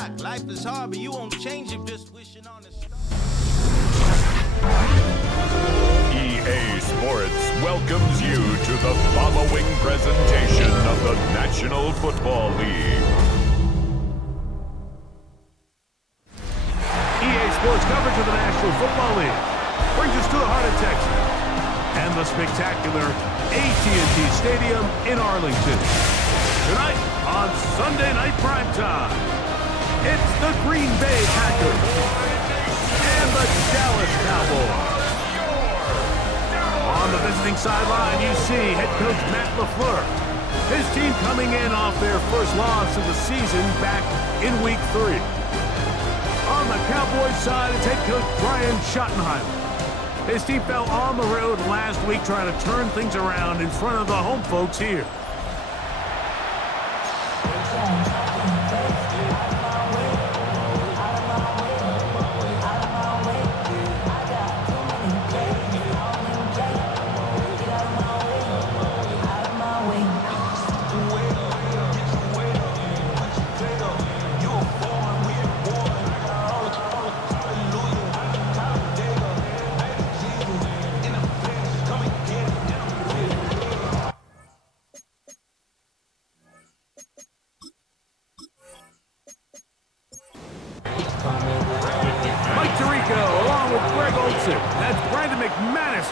shock. Life is hard, but you won't change it just wishing on a star. EA Sports welcomes you to the following presentation of the National Football League. EA Sports coverage of the National Football League brings us to the heart of Texas and the spectacular AT&T Stadium in Arlington. Tonight on Sunday Night Primetime, it's the Green Bay Packers and the Dallas Cowboys. On the visiting sideline, you see head coach Matt LaFleur. His team coming in off their first loss of the season back in Week 3. On the Cowboys side, it's head coach Brian Schottenheimer. His team fell on the road last week trying to turn things around in front of the home folks here.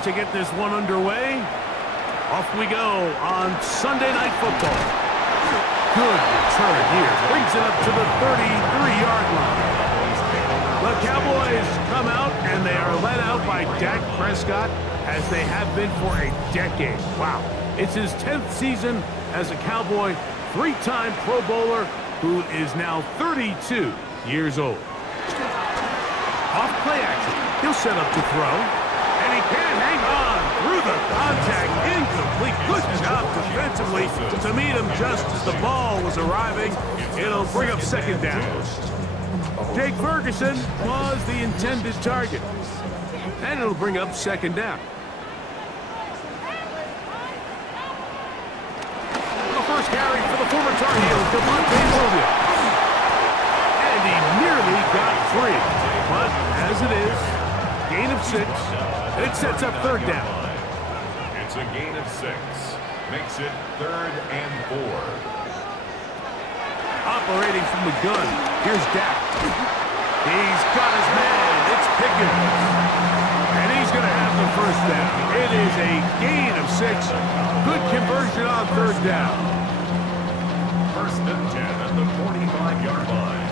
To get this one underway, off we go on Sunday Night Football. Good return here, brings it up to the 33-yard line. The Cowboys come out and they are led out by Dak Prescott as they have been for a decade. Wow, it's his 10th season as a Cowboy, three-time Pro Bowler who is now 32 years old. Off play action, he'll set up to throw. And he can't hang on through the contact. Incomplete. Good job defensively to meet him just as the ball was arriving. It'll bring up second down. Jake Ferguson was the intended target. And it'll bring up second down. The first carry for the former Tar Heel, Devontae Williams. And he nearly got free. But as it is, gain of 6. It sets up third down. It's a gain of 6. Makes it 3rd and 4. Operating from the gun. Here's Dak. He's got his man. It's Pickens. And he's going to have the first down. It is a gain of 6. Good conversion on third down. 1st and 10 at the 45-yard line.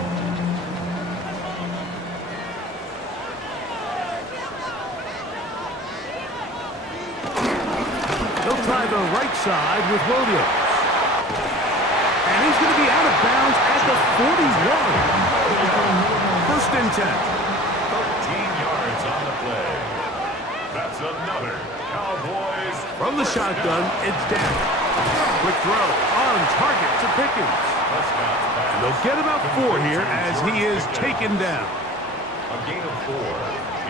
He'll try the right side with Williams. And he's going to be out of bounds at the 41. 1st and 10. 13 yards on the play. That's another Cowboys. From the shotgun, it's Dak. Quick throw on target to Pickens. And they'll get about 4 here as he is taken down. A gain of 4.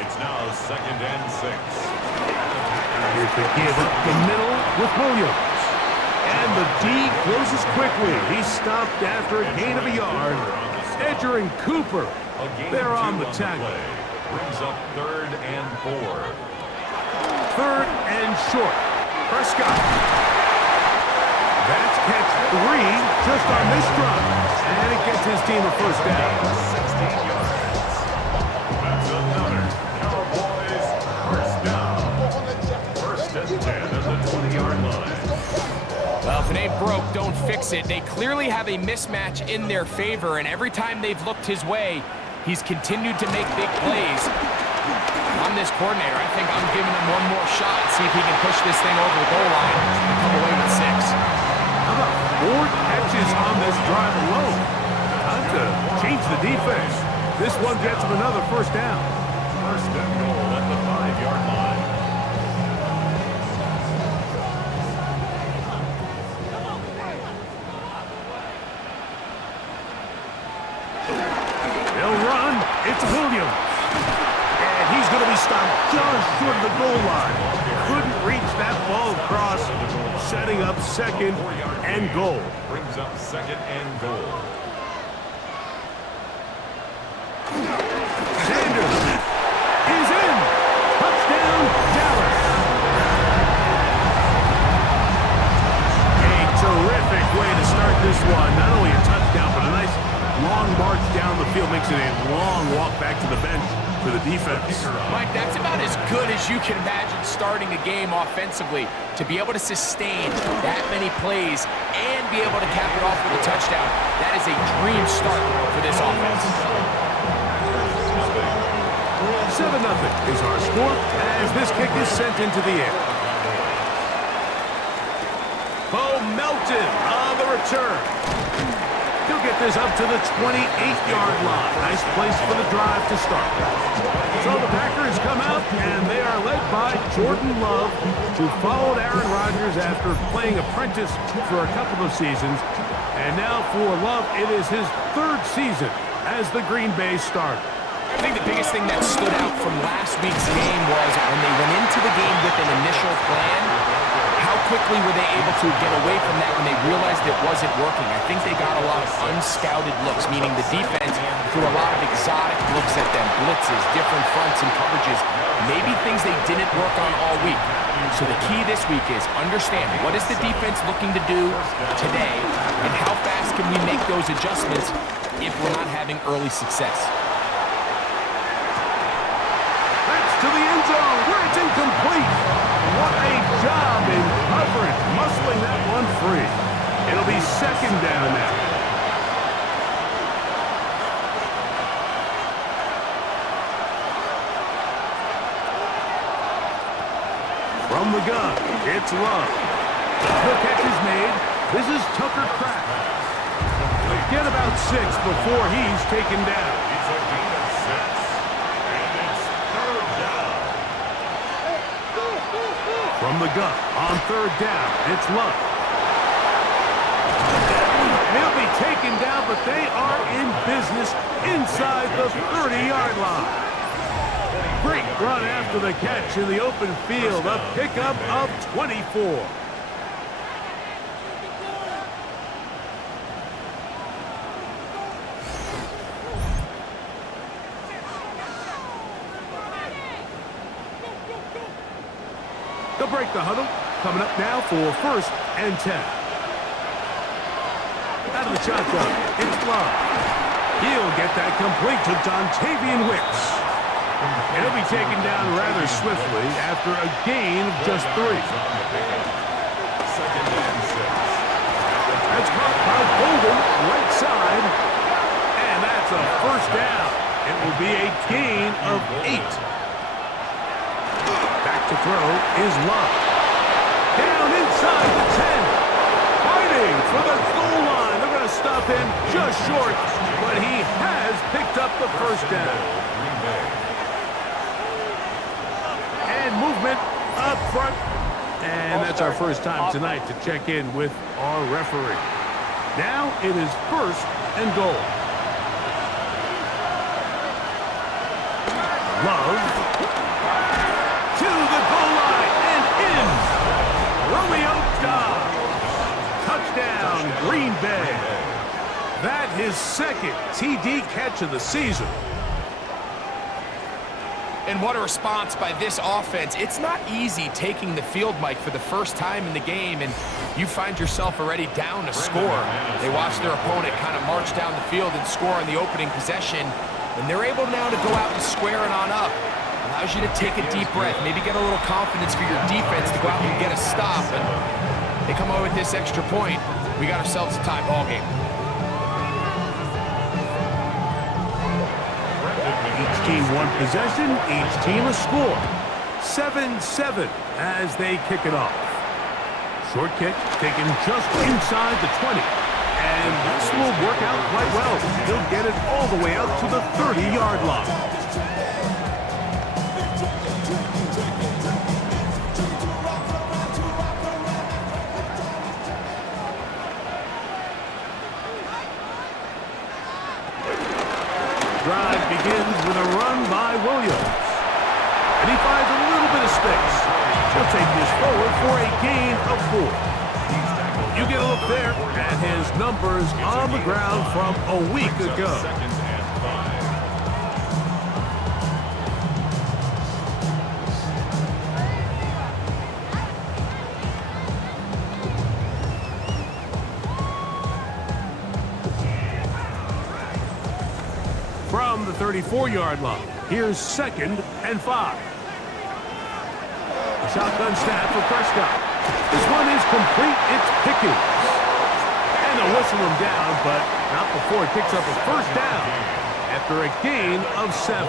It's now 2nd and 6. Here's the give up the middle with Williams. And the D closes quickly. He stopped after a gain of a yard. Edger and Cooper, they're on the tackle. Brings up 3rd and 4. 3rd and short. Prescott. That's catch 3 just on this drive. And it gets his team a first down. 16 yards. That's another Cowboys first down. 1st and 10 at the 20-yard line. Well, if it ain't broke, don't fix it. They clearly have a mismatch in their favor, and every time they've looked his way, he's continued to make big plays. I'm this coordinator. I think I'm giving him one more shot, see if he can push this thing over the goal line and come away with 6. How about 4 catches on this drive alone? Time to change the defense. This one gets him another first down. 1st and goal at the 5-yard line. They'll run. It's Williams. And he's going to be stopped just short of the goal line. Couldn't reach that ball across, setting up 2nd and goal. Brings up 2nd and goal. this one, not only a touchdown, but a nice long march down the field, makes it a long walk back to the bench for the defense. Mike, that's about as good as you can imagine starting a game offensively. To be able to sustain that many plays and be able to cap it off with a touchdown, that is a dream start for this offense. 7-0 is our score as this kick is sent into the air. Bo Melton on the return. He'll get this up to the 28-yard line. Nice place for the drive to start. So the Packers come out, and they are led by Jordan Love, who followed Aaron Rodgers after playing apprentice for a couple of seasons. And now for Love, it is his third season as the Green Bay starter. I think the biggest thing that stood out from last week's game was when they went into the game with an initial plan, how quickly were they able to get away from that when they realized it wasn't working? I think they got a lot of unscouted looks, meaning the defense threw a lot of exotic looks at them, blitzes, different fronts and coverages, maybe things they didn't work on all week. So the key this week is understand what is the defense looking to do today and how fast can we make those adjustments if we're not having early success. To the end zone, where it's incomplete. What a job in coverage, muscling that one free. It'll be second down now. From the gun, it's Love. The catch is made. This is Tucker Craft. Get about 6 before he's taken down. He's a gain of 6. From the gun, on third down, it's Love. They'll be taken down, but they are in business inside the 30-yard line. Great run after the catch in the open field, a pickup of 24. They'll break the huddle. Coming up now for 1st and 10. Out of the shotgun, it's Love. He'll get that complete to Dontavian Wicks. He'll be taken down rather swiftly after a gain of just 3. That's caught by Golden, right side. And that's a 1st down. It will be a gain of 8. Back to throw is Love. Down inside the 10. Fighting for the goal line. They're going to stop him just short, but he has picked up the 1st down. And movement up front. And that's our first time tonight to check in with our referee. Now it is 1st and goal. Love. To the goal line and in. Romeo Dobbs. Touchdown, Green Bay. That his 2nd TD catch of the season. And what a response by this offense. It's not easy taking the field, Mike, for the first time in the game, and you find yourself already down a score. They watch their opponent kind of march down the field and score on the opening possession, and they're able now to go out and square it on up. Allows you to take a deep breath, maybe get a little confidence for your defense to go out and get a stop. And they come out with this extra point. We got ourselves a tie ball game. Each team one possession, each team a score. 7-7 as they kick it off. Short kick taken just inside the 20. And this will work out quite well. He'll get it all the way out to the 30-yard line. Drive begins with a run by Williams. And he finds a little bit of space. He'll take this forward for a gain of 4. You get a look there at his numbers on the ground from a week ago. from the 34-yard line. Here's 2nd and 5. A shotgun snap for Prescott. This one is complete. It's Pickens. And they'll whistle him down, but not before he picks up a first down after a gain of 7.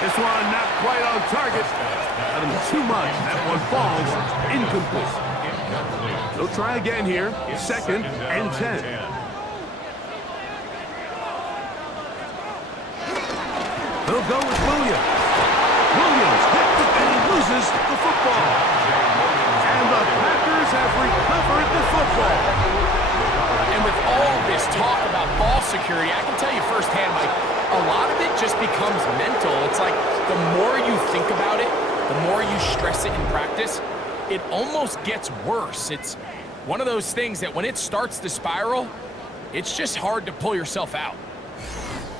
This one not quite on target. Not him too much. That one falls incomplete. They'll try again here. 2nd and 10. They'll go with Williams. Williams hit and he loses the football. And the Packers have recovered the football. And with all this talk about ball security, I can tell you firsthand, Mike, a lot of it just becomes mental. It's like the more you think about it, the more you stress it in practice, it almost gets worse. It's one of those things that when it starts to spiral, it's just hard to pull yourself out.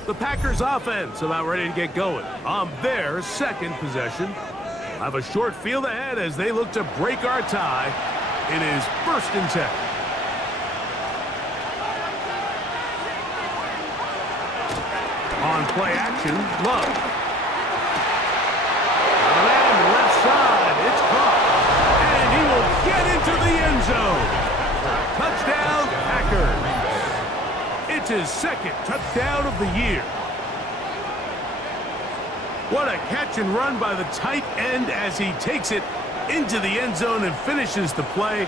The Packers offense about ready to get going on their second possession. Have a short field ahead as they look to break our tie. It is 1st and 10. On play action, Love. Man, left side, it's caught. And he will get into the end zone. Touchdown, Packers. It's his 2nd touchdown of the year. What a catch and run by the tight end as he takes it into the end zone and finishes the play.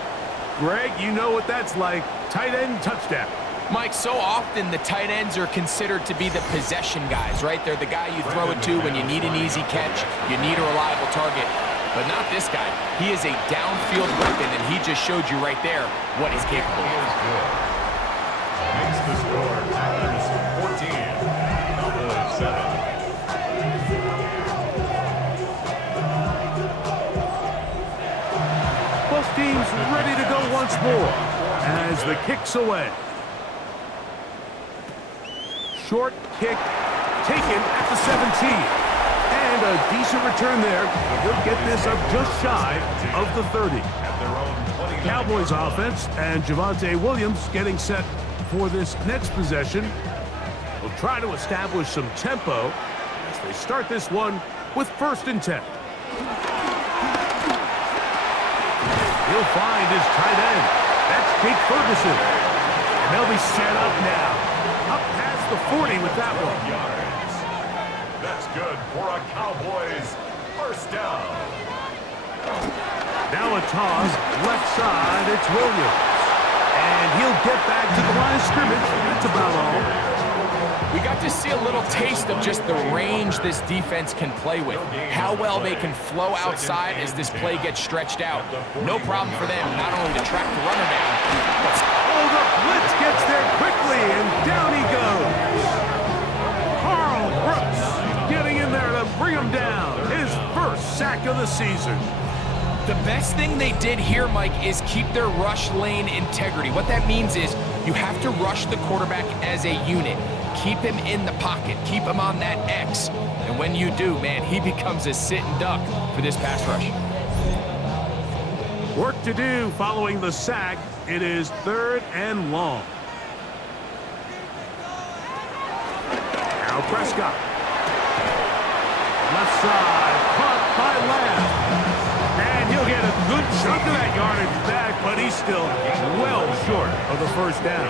Greg, you know what that's like. Tight end touchdown. Mike, so often the tight ends are considered to be the possession guys, right? They're the guy you throw it to when you need an easy catch, you need a reliable target. But not this guy. He is a downfield weapon, and he just showed you right there what he's capable of. Makes the score Packers 14, Cowboys 7. Both teams ready to go once more as the kick's away. Short kick taken at the 17. And a decent return there. He'll get this up just shy of the 30. Cowboys offense and Javonte Williams getting set for this next possession. Will try to establish some tempo as they start this one with 1st and 10. He'll find his tight end. That's Jake Ferguson. And they'll be set up now. Up past the 40 with that one. That's good for a Cowboys first down. Now a toss, left side, it's Williams. And he'll get back to the line of scrimmage. That's about all. We got to see a little taste of just the range this defense can play with. How well they can flow outside as this play gets stretched out. No problem for them, not only to track the runner down, but... Oh, the blitz gets there quickly, and down he goes. Carl Brooks getting in there to bring him down. His first sack of the season. The best thing they did here, Mike, is keep their rush lane integrity. What that means is you have to rush the quarterback as a unit. Keep him in the pocket. Keep him on that X. And when you do, man, he becomes a sitting duck for this pass rush. Work to do following the sack. It is 3rd and long. Now Prescott. Left side, caught by Lamb. And he'll get a good chunk of that yardage back, but he's still well short of the first down.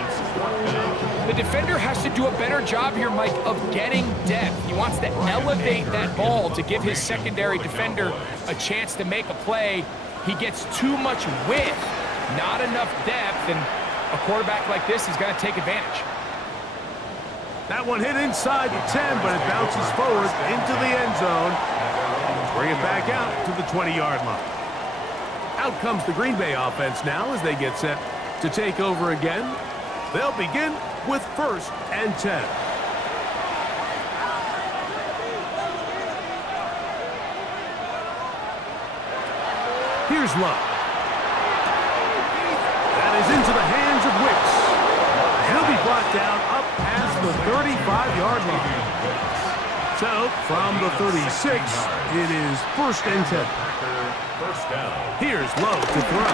The defender has to do a better job here, Mike, of getting depth. He wants to elevate that ball to give his secondary defender a chance to make a play. He gets too much width, not enough depth, and a quarterback like this is going to take advantage. That one hit inside the 10, but it bounces forward into the end zone. Bring it back out to the 20-yard line. Out comes the Green Bay offense now as they get set to take over again. They'll begin with 1st and 10. Here's Love. That is into the hands of Wicks. He'll be brought down up past the 35-yard line. So, from the 36, it is 1st and 10. Here's Love to throw.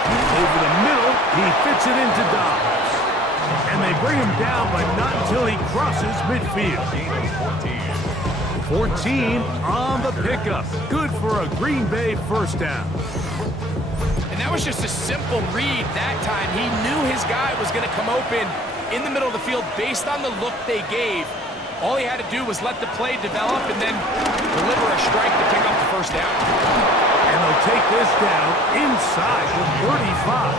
Over the middle, he fits it into Dobbs. And they bring him down, but not until he crosses midfield. 14 on the pickup. Good for a Green Bay first down. And that was just a simple read that time. He knew his guy was going to come open in the middle of the field based on the look they gave. All he had to do was let the play develop and then deliver a strike to pick up the first down. And they'll take this down inside the 35.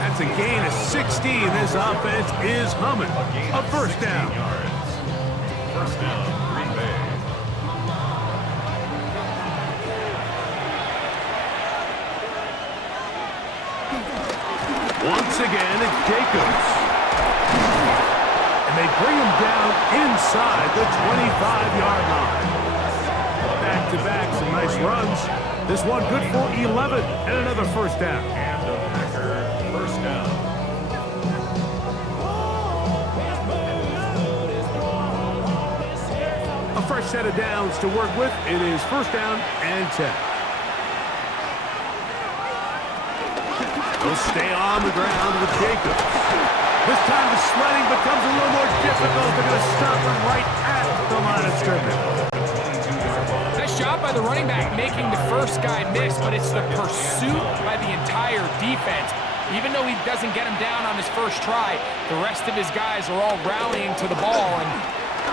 That's a gain of 16. This offense is humming. A first down. First down, Green Bay. Once again, it's Jacobs. And they bring him down inside the 25-yard line. Back-to-back, some nice runs. This one good for 11 and another first down. And a Packer first down. A fresh set of downs to work with. It is first down and 10. They'll stay on the ground with Jacobs. This time the sledding becomes a little more difficult. They're going to stop him right at the line of scrimmage. Nice job by the running back making the first guy miss, but it's the pursuit by the entire defense. Even though he doesn't get him down on his first try, the rest of his guys are all rallying to the ball, and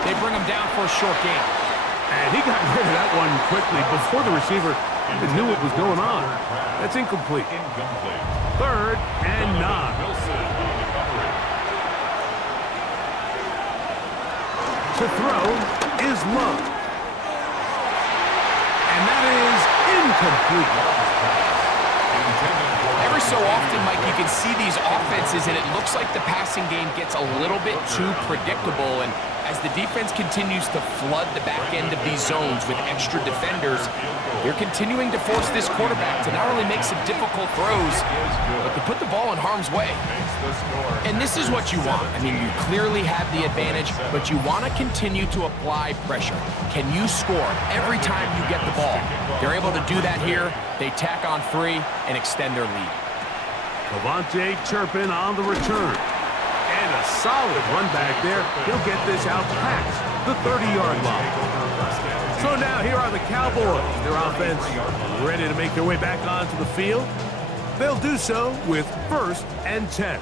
they bring him down for a short gain. And he got rid of that one quickly before the receiver even knew what was going on. That's incomplete. Third and 9. To throw is Love. And that is incomplete. Every so often, Mike, you can see these offenses, and it looks like the passing game gets a little bit too predictable. And as the defense continues to flood the back end of these zones with extra defenders, they're continuing to force this quarterback to not only make some difficult throws, but to put the ball in harm's way. And this is what you want. I mean, you clearly have the advantage, but you want to continue to apply pressure. Can you score every time you get the ball? They're able to do that here. They tack on 3 and extend their lead. Cavante Turpin on the return. And a solid run back there. He'll get this out past the 30-yard line. So now here are the Cowboys. Their offense ready to make their way back onto the field. They'll do so with first and 10.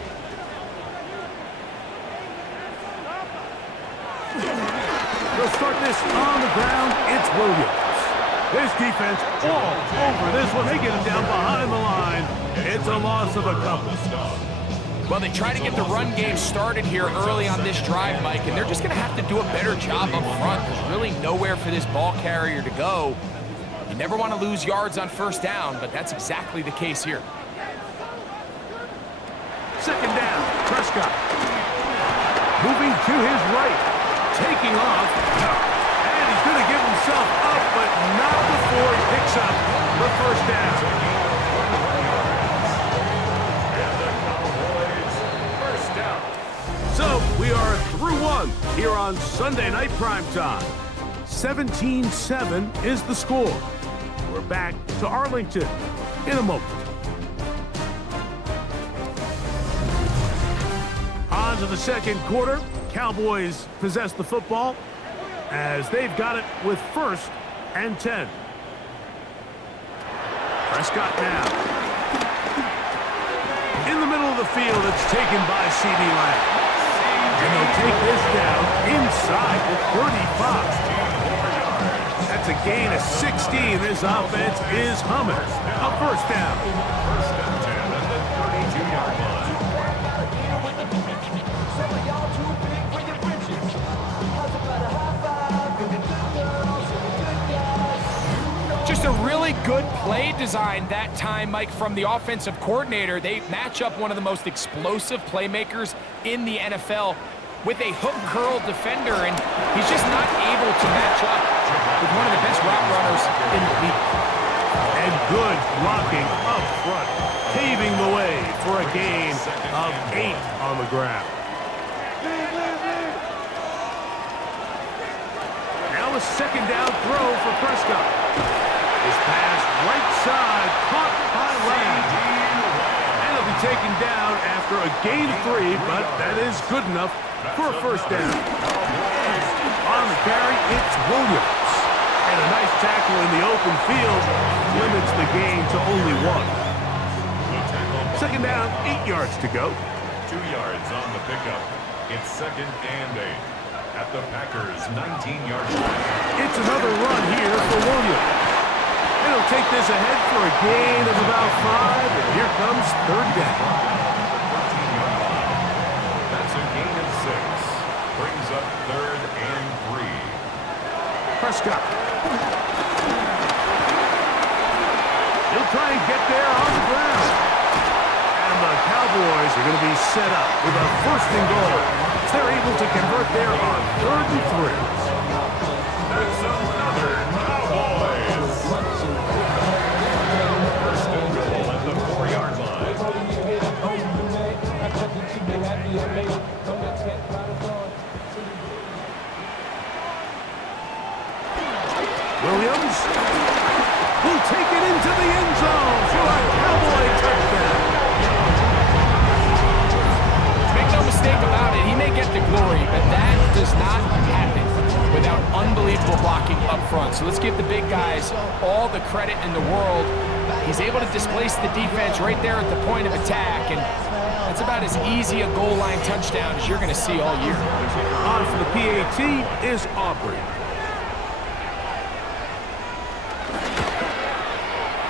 They'll start this on the ground. It's Williams. This defense all over this one. They get him down behind the line. It's a loss of a couple. Well, they try to get the run game started here early on this drive, Mike, and they're just going to have to do a better job up front. There's really nowhere for this ball carrier to go. You never want to lose yards on first down, but that's exactly the case here. Second down, Prescott. Moving to his right, taking off, and he's going to give himself up, but not before he picks up the first down. So we are through one here on Sunday Night Primetime. 17-7 is the score. We're back to Arlington in a moment. On to the second quarter. Cowboys possess the football as they've got it with first and 10. Prescott now. In the middle of the field, it's taken by CeeDee Lamb. And they'll take this down inside the 35. That's a gain of 16. This offense is humming. A first down. First and 10 at the 32-yard line. Just a really good play design that time, Mike, from the offensive coordinator. They match up one of the most explosive playmakers in the NFL with a hook curl defender, and he's just not able to match up with one of the best route runners in the league. And good blocking up front, paving the way for a gain of 8 on the ground. Now a second down throw for Prescott. His pass right side, caught by Lamb. And it'll be taken down after a gain of 3, but that is good enough for a first down. On the carry, it's Williams. And a nice tackle in the open field limits the gain to only 1. Second down, 8 yards to go. 2 yards on the pickup. It's 2nd and 8 at the Packers' 19-yard line. It's another run here for Williams. And he'll take this ahead for a gain of about 5, and here comes third down. That's a gain of 6. Brings up 3rd and 3. Prescott. He'll try and get there on the ground. And the Cowboys are going to be set up with a 1st and goal. They're able to convert there on 3rd and 3. That's another Cowboys. 1st and goal at the 4-yard line. Williams will take it into the end zone for a Cowboy touchdown. Make no mistake about it, he may get the glory, but that does not happen without unbelievable blocking up front. So let's give the big guys all the credit in the world. He's able to displace the defense right there at the point of attack, and that's about as easy a goal line touchdown as you're going to see all year. On for the PAT is Aubrey.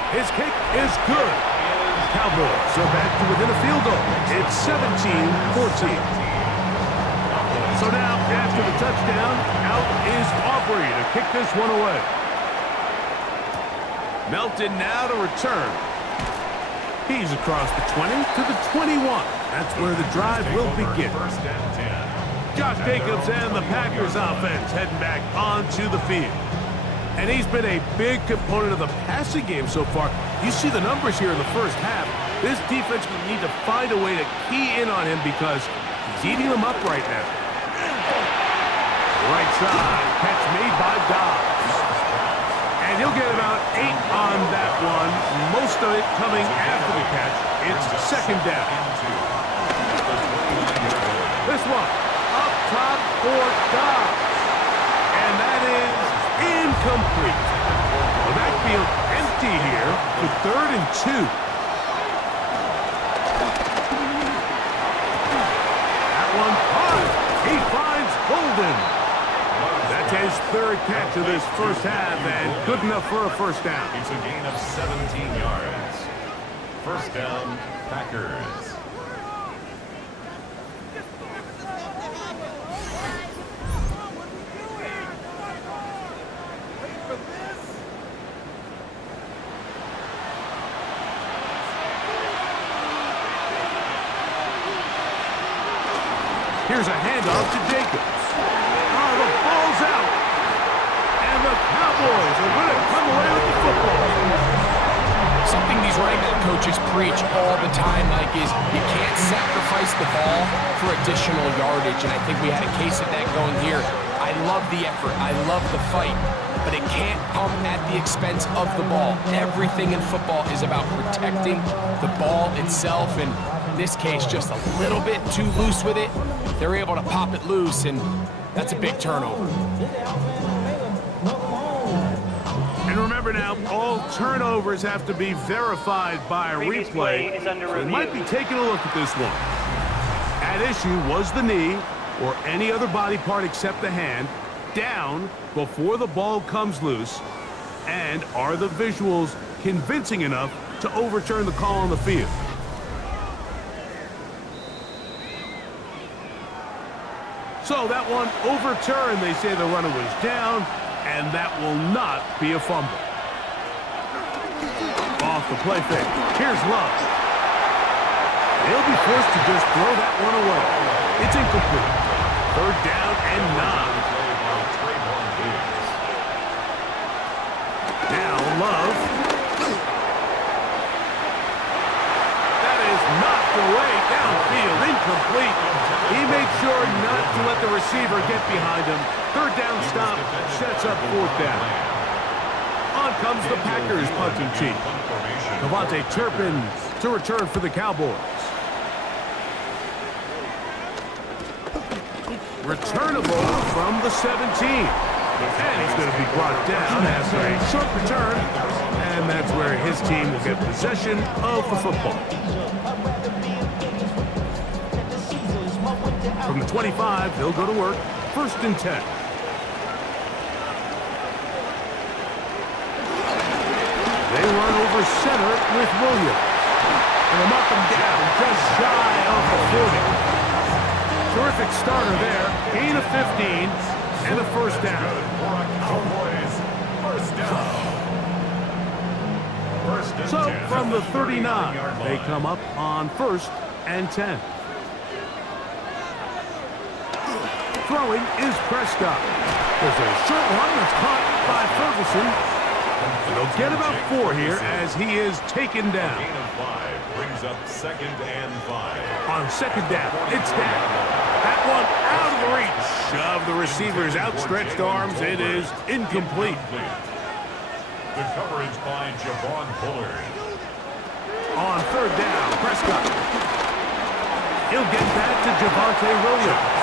His kick is good. Cowboys are back to within a field goal. It's 17-14. So now, after the touchdown, out is Aubrey to kick this one away. Melton now to return. He's across the 20 to the 21. That's where the drive will begin. 1st and 10. Josh Jacobs and the Packers offense heading back onto the field. And he's been a big component of the passing game so far. You see the numbers here in the first half. This defense will need to find a way to key in on him because he's eating them up right now. Right side, catch made by Dobbs. And he'll get about 8 on that one. Most of it coming after the catch. It's 2nd down. This one, up top for Dobbs. And that is incomplete. The backfield empty here with 3rd and 2. That one caught. He finds Golden. That's his 3rd catch of this first half and good enough for a first down. It's a gain of 17 yards. First down, Packers. Here's a handoff to Jacobs. Oh, the ball's out. And the Cowboys are going to come away with the football. Something these running back coaches preach all the time, Mike, is you can't sacrifice the ball for additional yardage, and I think we had a case of that going here. I love the effort. I love the fight, but it can't come at the expense of the ball. Everything in football is about protecting the ball itself, and in this case, just a little bit too loose with it. They're able to pop it loose, and that's a big turnover. And remember now, all turnovers have to be verified by a replay. So they might be taking a look at this one. At issue was the knee, or any other body part except the hand, down before the ball comes loose, and are the visuals convincing enough to overturn the call on the field? So that one overturned. They say the runner was down, and that will not be a fumble. Off the play fake. Here's Love. They'll be forced to just throw that one away. It's incomplete. 3rd down and 9. Now Love. That is knocked away downfield. Incomplete. He made sure not to let the receiver get behind him. 3rd down stop sets up 4th down. On comes the Packers punting team. Devontae Turpin to return for the Cowboys. returnable from the 17. And he's going to be brought down after a short return. And that's where his team will get possession of the football. From the 25, they'll go to work. 1st and 10. They run over center with Williams. And they'll knock him down just shy of the 40. Terrific starter there. Gain of 15 and a 1st down. Cowboys, 1st down. 1st and So 10 from the at 39, 39-yard they line. come up on 1st and 10. Throwing is Prescott. There's a short one that's caught by Ferguson. And they'll get about 4 here as he is taken down. Gain of 5 brings up 2nd and 5. On 2nd down, it's down. That one out of the reach of the receiver's outstretched arms. It is incomplete. The coverage by Javon Bullard. On 3rd down, Prescott. He'll get that to Javonte Williams.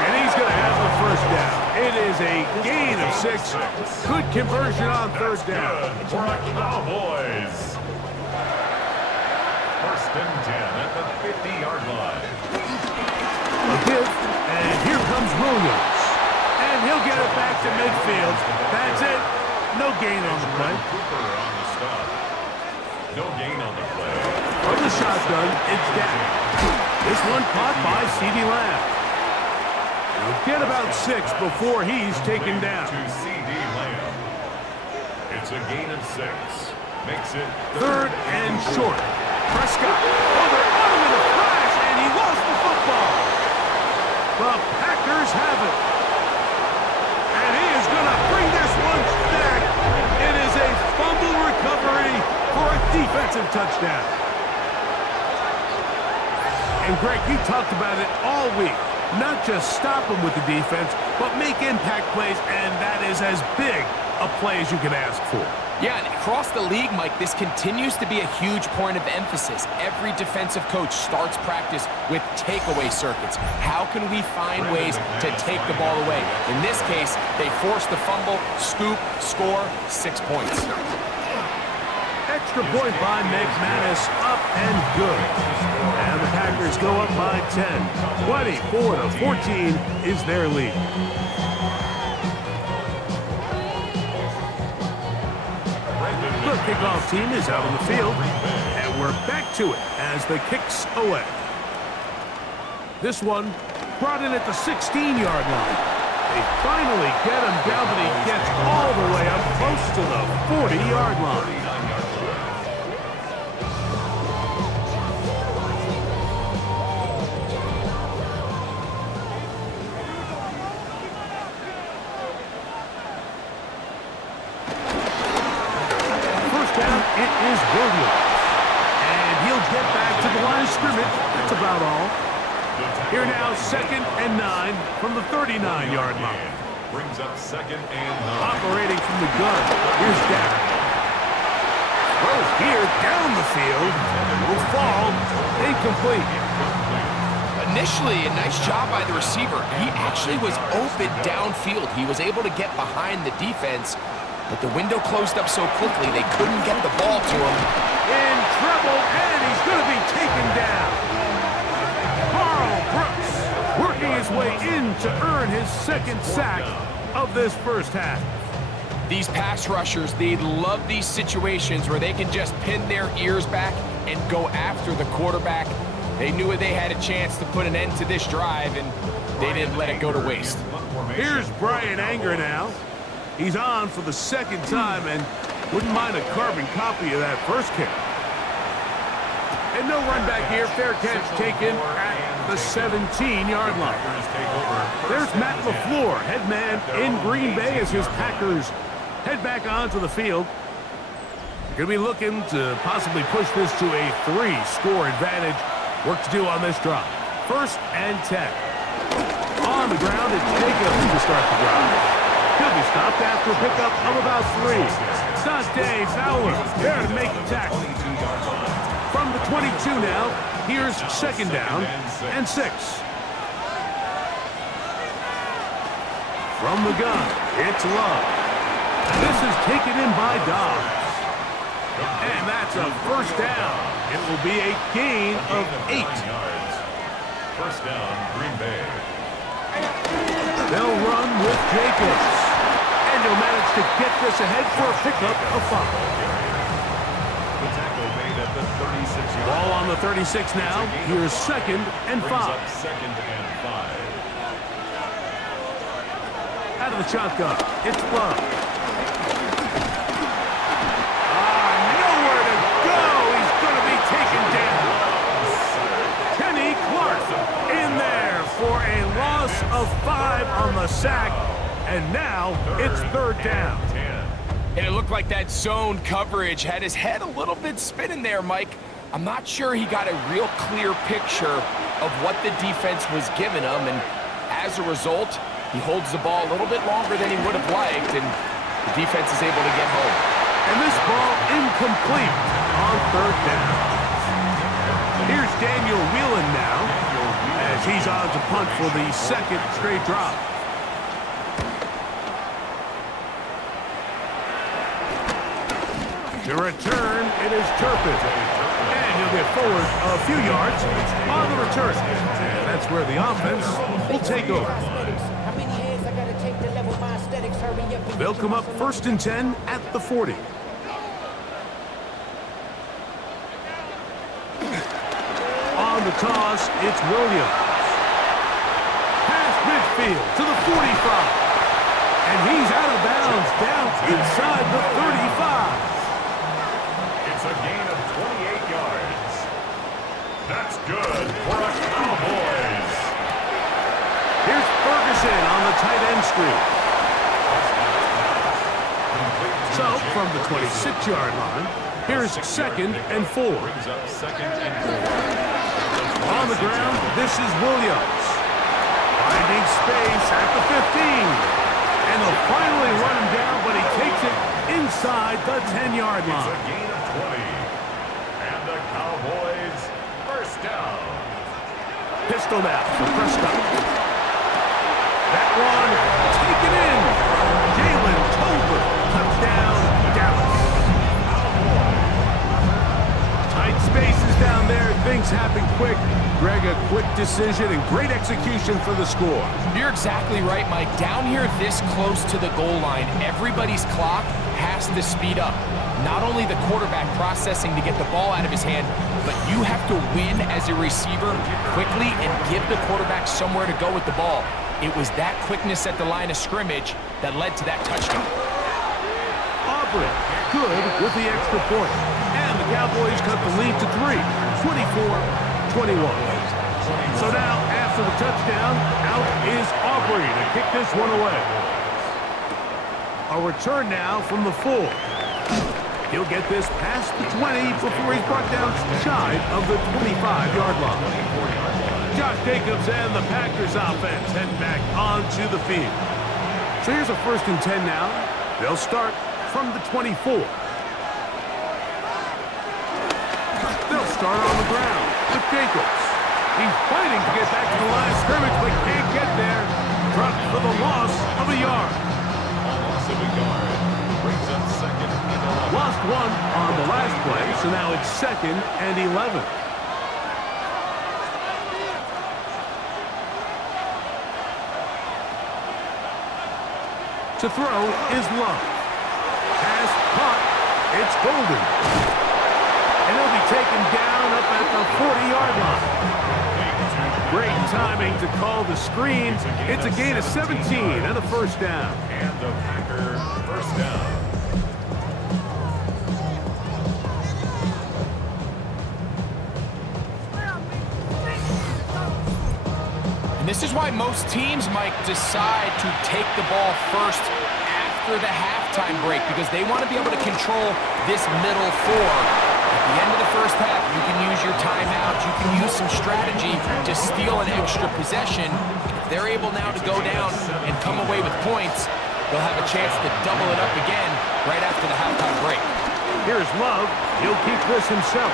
And he's going to have the 1st down. It is a gain of 6. Good conversion on 3rd down. Good for the Cowboys. 1st and 10 at the 50-yard line. A give, and here comes Williams. And he'll get it back to midfield. That's it. No gain on the play. Cooper on the stop. No gain on the play. From the shotgun, it's down. This one caught by CeeDee Lamb. He'll get about 6 before he's taken down. To CeeDee Lamb. It's a gain of 6. Makes it 3rd and short. Prescott. Oh, they're on him in a flash, and he lost the football. The Packers have it. And he is going to bring this one back. It is a fumble recovery for a defensive touchdown. And Greg, you talked about it all week. Not just stop them with the defense, but make impact plays, and that is as big a play as you can ask for. Yeah, and across the league, Mike, this continues to be a huge point of emphasis. Every defensive coach starts practice with takeaway circuits. How can we find ways to take the ball away? In this case, they force the fumble, scoop, score, 6 points. Extra point by McManus, up and good. And the Packers go up by 10. 24-14 is their lead. The kickoff team is out on the field, and we're back to it as the kicks away. This one brought in at the 16-yard line. They finally get him down, but he gets all the way up close to the 40-yard line. It is Williams. And he'll get back to the line of scrimmage. That's about all. Here now, 2nd and 9 from the 39-yard line. Brings up 2nd and 9. Operating from the gun. Here's Dak. Throw here down the field. Will fall. Incomplete. Initially, a nice job by the receiver. He actually was open downfield. He was able to get behind the defense. But the window closed up so quickly, they couldn't get the ball to him. In trouble, and he's going to be taken down. Carl Brooks working his way in to earn his 2nd sack of this 1st half. These pass rushers, they love these situations where they can just pin their ears back and go after the quarterback. They knew they had a chance to put an end to this drive, and they didn't let it go to waste. Here's Brian Anger now. He's on for the 2nd time and wouldn't mind a carbon copy of that 1st kick. And no run back here. Fair catch taken at the 17-yard line. There's Matt LaFleur, head man in Green Bay as his Packers head back onto the field. They're going to be looking to possibly push this to a 3-score advantage. Work to do on this drive. 1st and 10. On the ground, it's Jacobs to start the drive. He'll be stopped after a pickup of about 3. Dante Fowler there to make the tackle. From the 22 now, here's 2nd down and 6. From the gun, it's Love. This is taken in by Dobbs. And that's a first down. It will be a gain of 8. Yards. First down, Green Bay. They'll run with Jacobs. And he'll manage to get this ahead for a pickup of 5. The tackle made at the 36-yard. Ball on the 36 now. Here's 2nd and 5. Brings up 2nd and 5. Out of the shotgun, it's Love. Nowhere to go. He's going to be taken down. Kenny Clark in there for a loss of 5 on the sack. And now it's 3rd down. And it looked like that zone coverage had his head a little bit spinning there, Mike. I'm not sure he got a real clear picture of what the defense was giving him, and as a result, he holds the ball a little bit longer than he would have liked, and the defense is able to get home. And this ball incomplete on 3rd down. Here's Daniel Whelan now, as he's on to punt for the 2nd straight drop. To return, it is Turpin. And he'll get forward a few yards on the return. And that's where the offense will take over. They'll come up 1st and 10 at the 40. On the toss, it's Williams. Past midfield to the 45. And he's out of bounds down inside the 35. It's a gain of 28 yards. That's good for a Cowboys. Here's Ferguson on the tight end streak. So, from the 26-yard line, here's 2nd and 4. Brings up 2nd and 4. On the ground, this is Williams. Finding space at the 15. And they'll finally run him down, but he takes it inside the 10-yard line. It's a gain of 20. And the Cowboys first down. Pistol now for Prescott. That one taken in. Jalen Tolbert. Touchdown, Dallas. Tight spaces down there. Things happen quick. Greg, a quick decision and great execution for the score. You're exactly right, Mike. Down here this close to the goal line, everybody's clock has to speed up. Not only the quarterback processing to get the ball out of his hand, but you have to win as a receiver quickly and give the quarterback somewhere to go with the ball. It was that quickness at the line of scrimmage that led to that touchdown. Aubrey, good with the extra point. And the Cowboys cut the lead to 3, 24-21. So now, after the touchdown, out is Aubrey to kick this one away. A return now from the 4. He'll get this past the 20 before he's brought down shy of the 25-yard line. Josh Jacobs and the Packers offense heading back onto the field. So here's a 1st and 10 now. They'll start from the 24. They'll start on the ground with Jacobs. He's fighting to get back to the line of scrimmage, but can't get there. Dropped for the loss of a yard. Loss of a yard. Brings up 2nd and 11. Lost 1 on the last play, so now it's 2nd and 11. To throw is Love. Pass caught. It's Golden. And he'll be taken down up at the 40-yard line. Great timing to call the screen. It's a gain of 17 and a first down. And the Packer first down. And this is why most teams, Mike, decide to take the ball first after the halftime break, because they want to be able to control this middle 4. At the end of the first half, you can use your timeout, you can use some strategy to steal an extra possession. If they're able now to go down and come away with points, they'll have a chance to double it up again right after the halftime break. Here's Love. He'll keep this himself.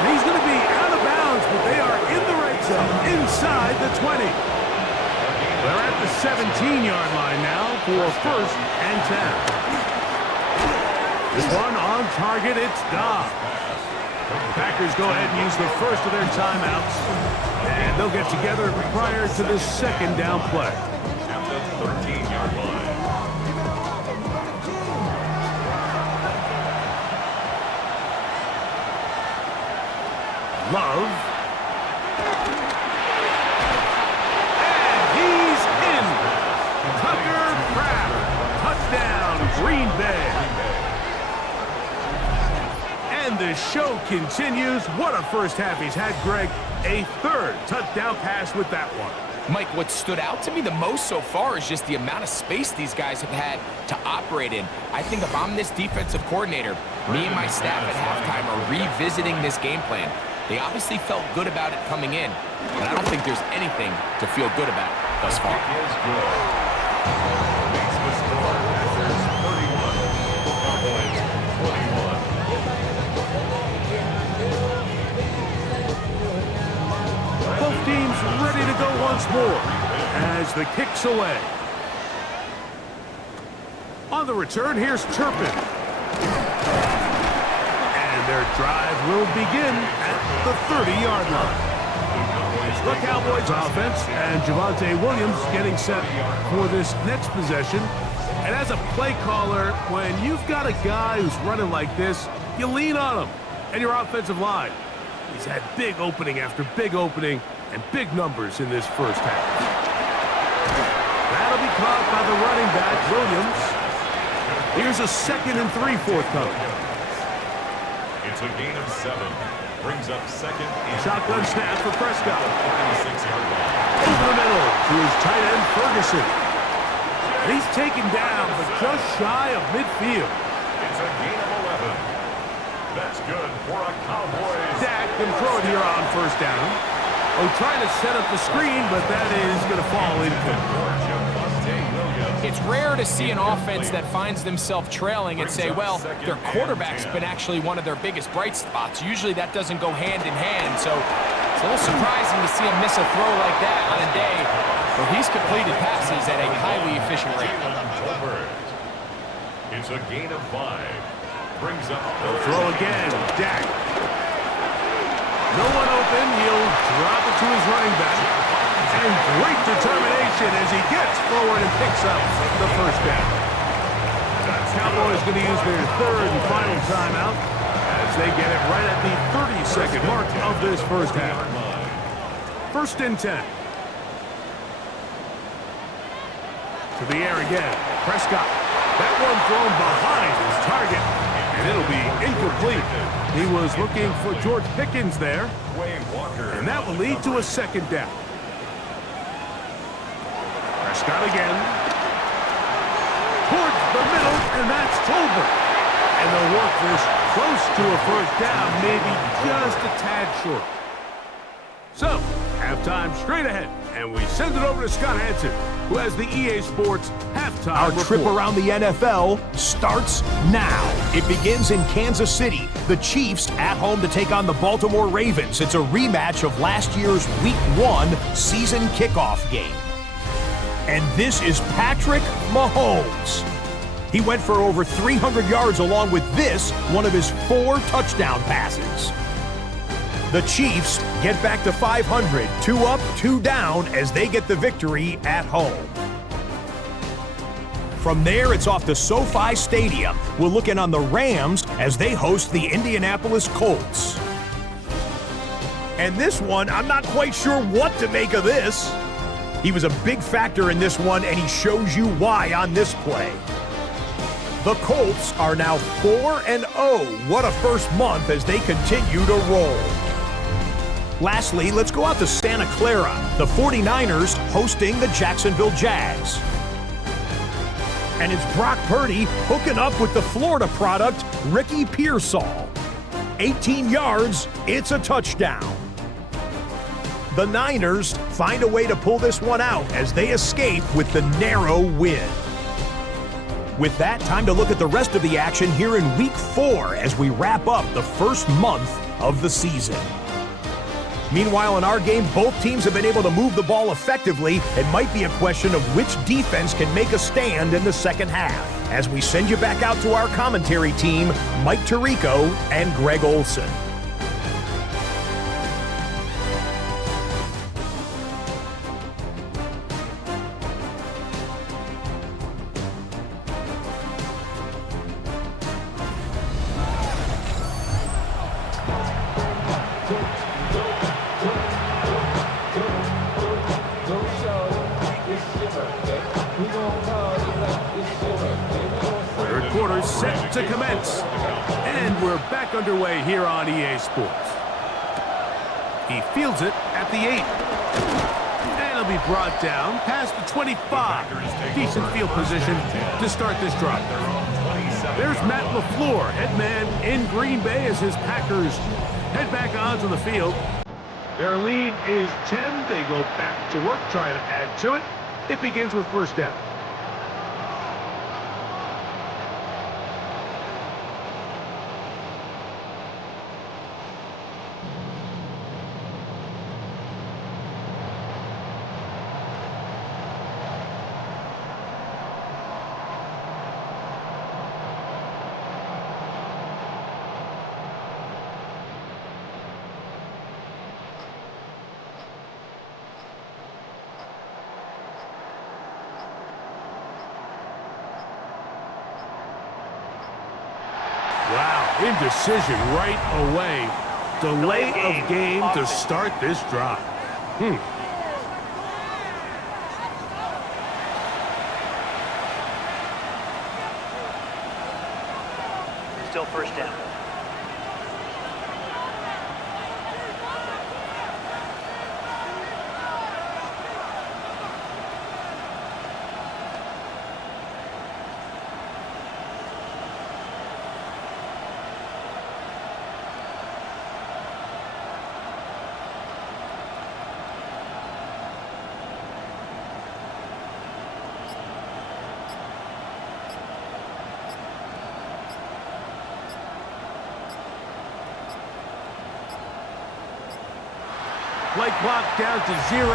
And he's going to be out of bounds, but they are in the red zone, inside the 20. A gain They're at the 17-yard line now for 1st and 10. This one on target, it's Dobbs. The Packers go ahead and use the first of their timeouts, and they'll get together prior to this 2nd down play. At the 13-yard line. Love. And he's in. Tucker Kraft. Touchdown, Green Bay. And the show continues. What a first half he's had, Greg. A 3rd touchdown pass with that one. Mike, what stood out to me the most so far is just the amount of space these guys have had to operate in. I think if I'm this defensive coordinator, me and my staff at halftime are revisiting this game plan. They obviously felt good about it coming in, but I don't think there's anything to feel good about thus far. Is good. Makes the score. Packers 31. Cowboys 21. Both teams ready to go once more as the kick's away. On the return, here's Turpin. And their drive will begin at the 30-yard line. The Cowboys offense and Javonte Williams getting set for this next possession. And as a play caller, when you've got a guy who's running like this, you lean on him and your offensive line. He's had big opening after big opening and big numbers in this first half. That'll be caught by the running back, Williams. Here's a 2nd and 3 forthcoming. It's a gain of 7. Brings up 2nd and Shotgun snap for Prescott. 36-yard line. Over the middle to his tight end, Ferguson. And he's taken down, but just shy of midfield. It's a gain of 11. That's good for a Cowboys. Dak can throw it here on 1st down. Oh, trying to set up the screen, but that is going to fall incomplete. It's rare to see an offense that finds themselves trailing and say, well, their quarterback's been actually one of their biggest bright spots. Usually that doesn't go hand in hand, so it's a little surprising to see him miss a throw like that on a day where he's completed passes at a highly efficient rate. It's a gain of 5. Brings up Throw again, Dak. No one open, he'll drop it to his running back. And great determination as he gets forward and picks up the 1st down. Cowboys going to use their 3rd and final timeout as they get it right at the 30-second mark of this first half. 1st and 10. To the air again. Prescott. That one thrown behind his target, and it'll be incomplete. He was looking for George Pickens there, and that will lead to a 2nd down. Prescott again. Towards the middle, and that's Tolbert. And they'll work this close to a 1st down, maybe just a tad short. So, halftime straight ahead, and we send it over to Scott Hansen, who has the EA Sports halftime Our report. trip around the NFL starts now. It begins in Kansas City. The Chiefs at home to take on the Baltimore Ravens. It's a rematch of last year's Week 1 season kickoff game. And this is Patrick Mahomes. He went for over 300 yards along with this, one of his 4 touchdown passes. The Chiefs get back to 500, 2 up, 2 down as they get the victory at home. From there, it's off to SoFi Stadium. We're looking on the Rams as they host the Indianapolis Colts. And this one, I'm not quite sure what to make of this. He was a big factor in this one, and he shows you why on this play. The Colts are now 4-0. What a first month as they continue to roll. Lastly, let's go out to Santa Clara. The 49ers hosting the Jacksonville Jags. And it's Brock Purdy hooking up with the Florida product, Ricky Pearsall. 18 yards, it's a touchdown. The Niners find a way to pull this one out as they escape with the narrow win. With that, time to look at the rest of the action here in Week 4 as we wrap up the first month of the season. Meanwhile, in our game, both teams have been able to move the ball effectively. It might be a question of which defense can make a stand in the second half. As we send you back out to our commentary team, Mike Tirico and Greg Olson. Third quarter set to commence. And we're back underway here on EA Sports. He fields it at the 8. And it'll be brought down past the 25. Decent field position to start this drive. There's Matt LaFleur, head man in Green Bay as his Packers head back onto the field. Their lead is 10. They go back to work, trying to add to it. It begins with first down. Wow, indecision right away. Delay of game to start this drive. Still first down. Play clock down to 0.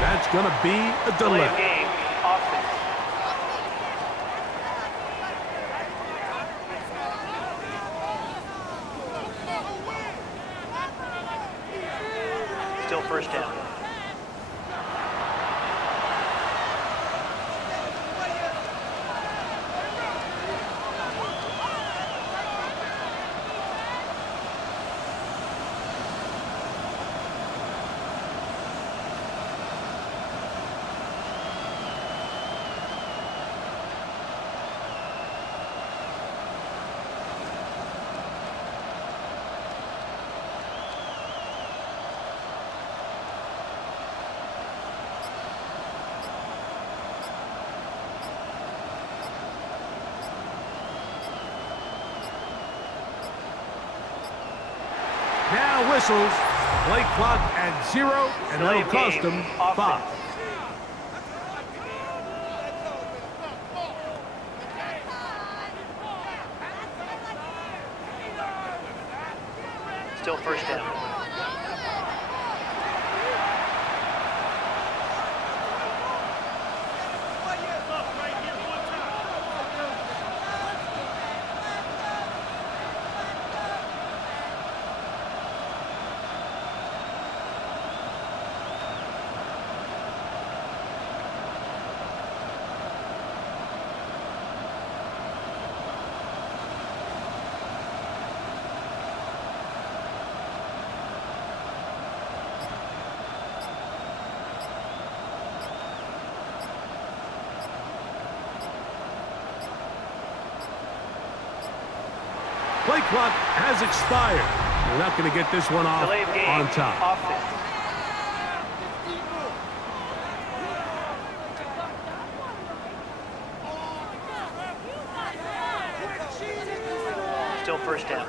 That's going to be a delay. Game, offense. Still first down. Now whistles. Play clock at 0, and that'll cost them 5. Still first down. Play clock has expired. We're not going to get this one off Delay of game, on time. offense. Still first down.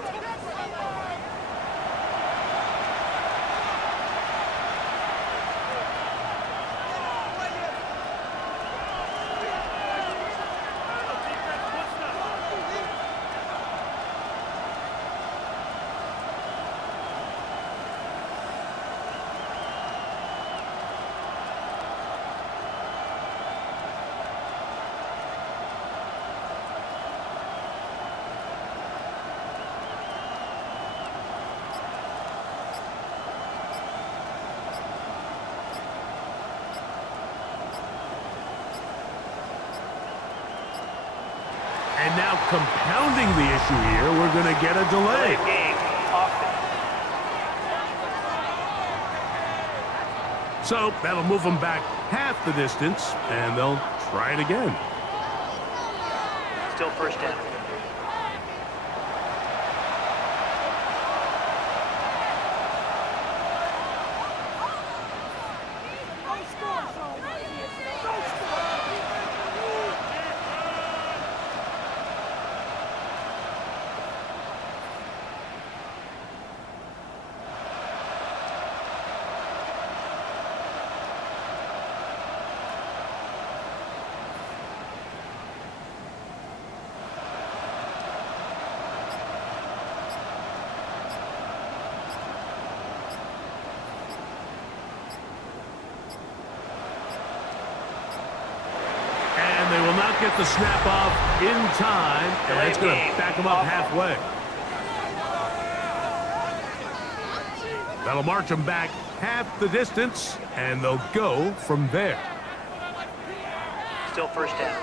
And now compounding the issue here, we're going to get a delay. Delay game. Offense. So that'll move them back half the distance, and they'll try it again. Still first down. And they will not get the snap off in time, and it's going to back them up halfway. That'll march them back half the distance, and they'll go from there. Still first down.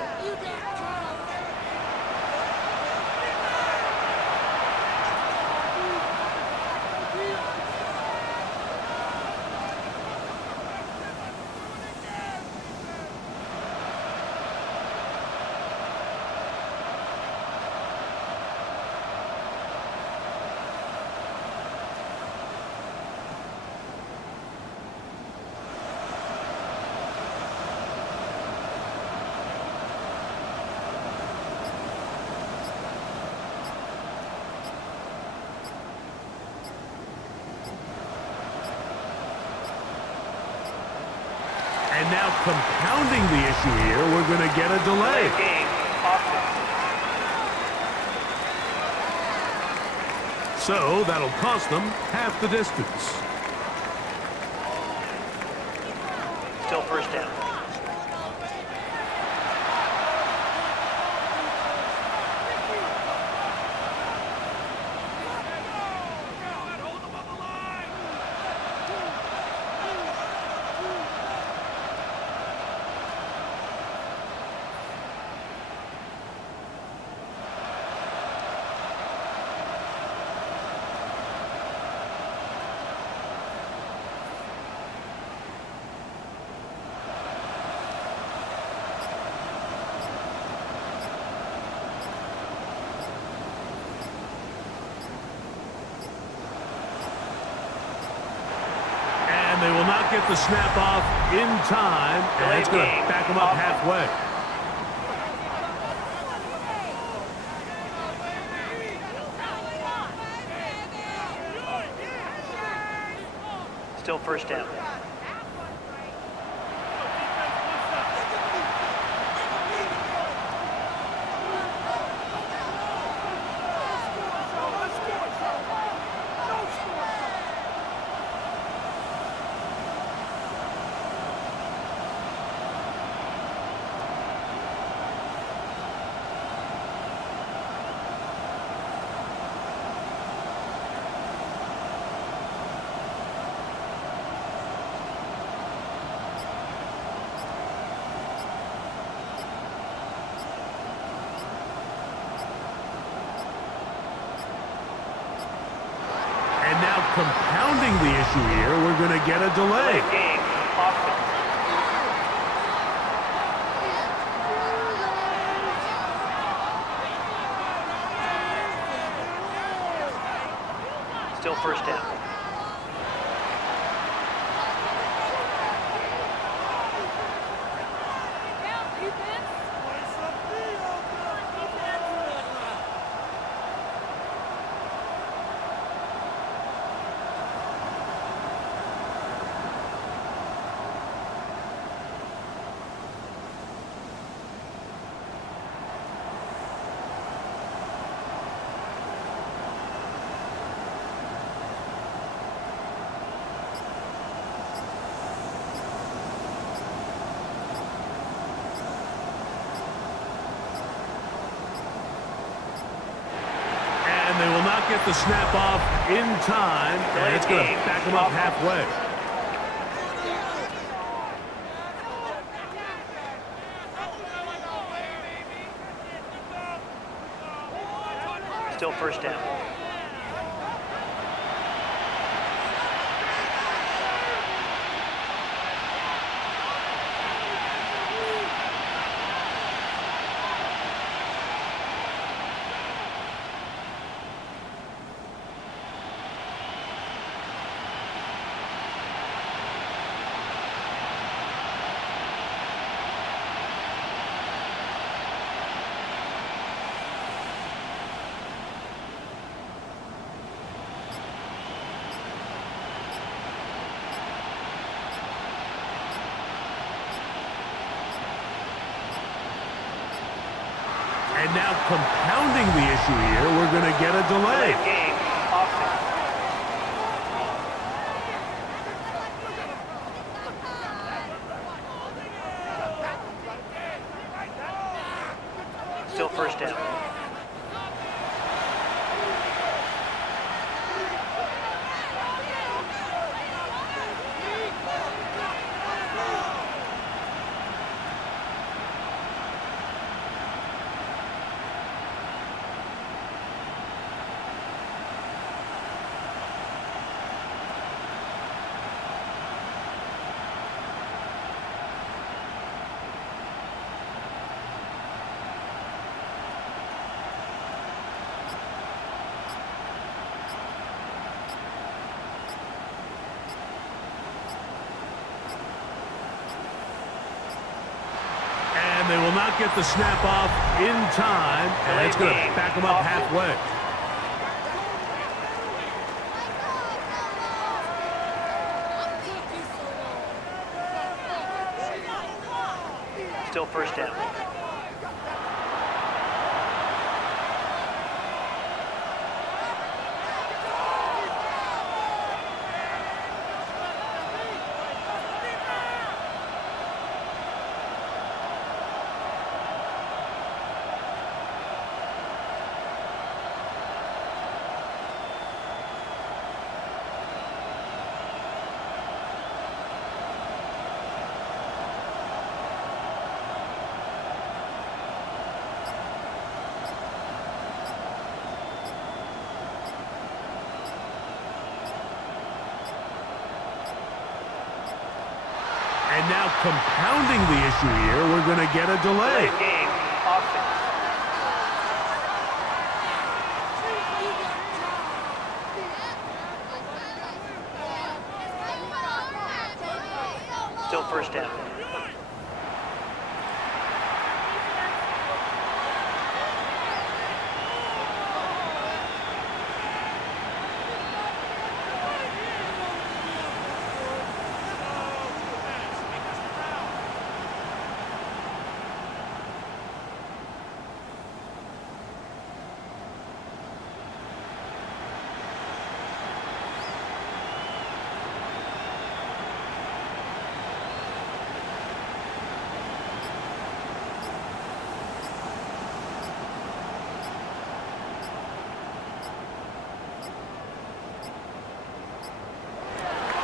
And now compounding the issue here, we're going to get a delay. Delay game. Offense. So that'll cost them half the distance. Still first down. And they will not get the snap off in time, and it's going to back them up halfway. Still first down. And now compounding the issue here, we're going to get a delay. Delay game. Offense. Still first down. And they will not get the snap off in time, and it's going to back them up halfway. Still first down. And now compounding the issue here, we're going to get a delay. Delay game. Offense. Still first down. And they will not get the snap off in time, and that's going to back them up halfway. Still first down. And now compounding the issue here, we're going to get a delay. Delay game. Offense. Still first down.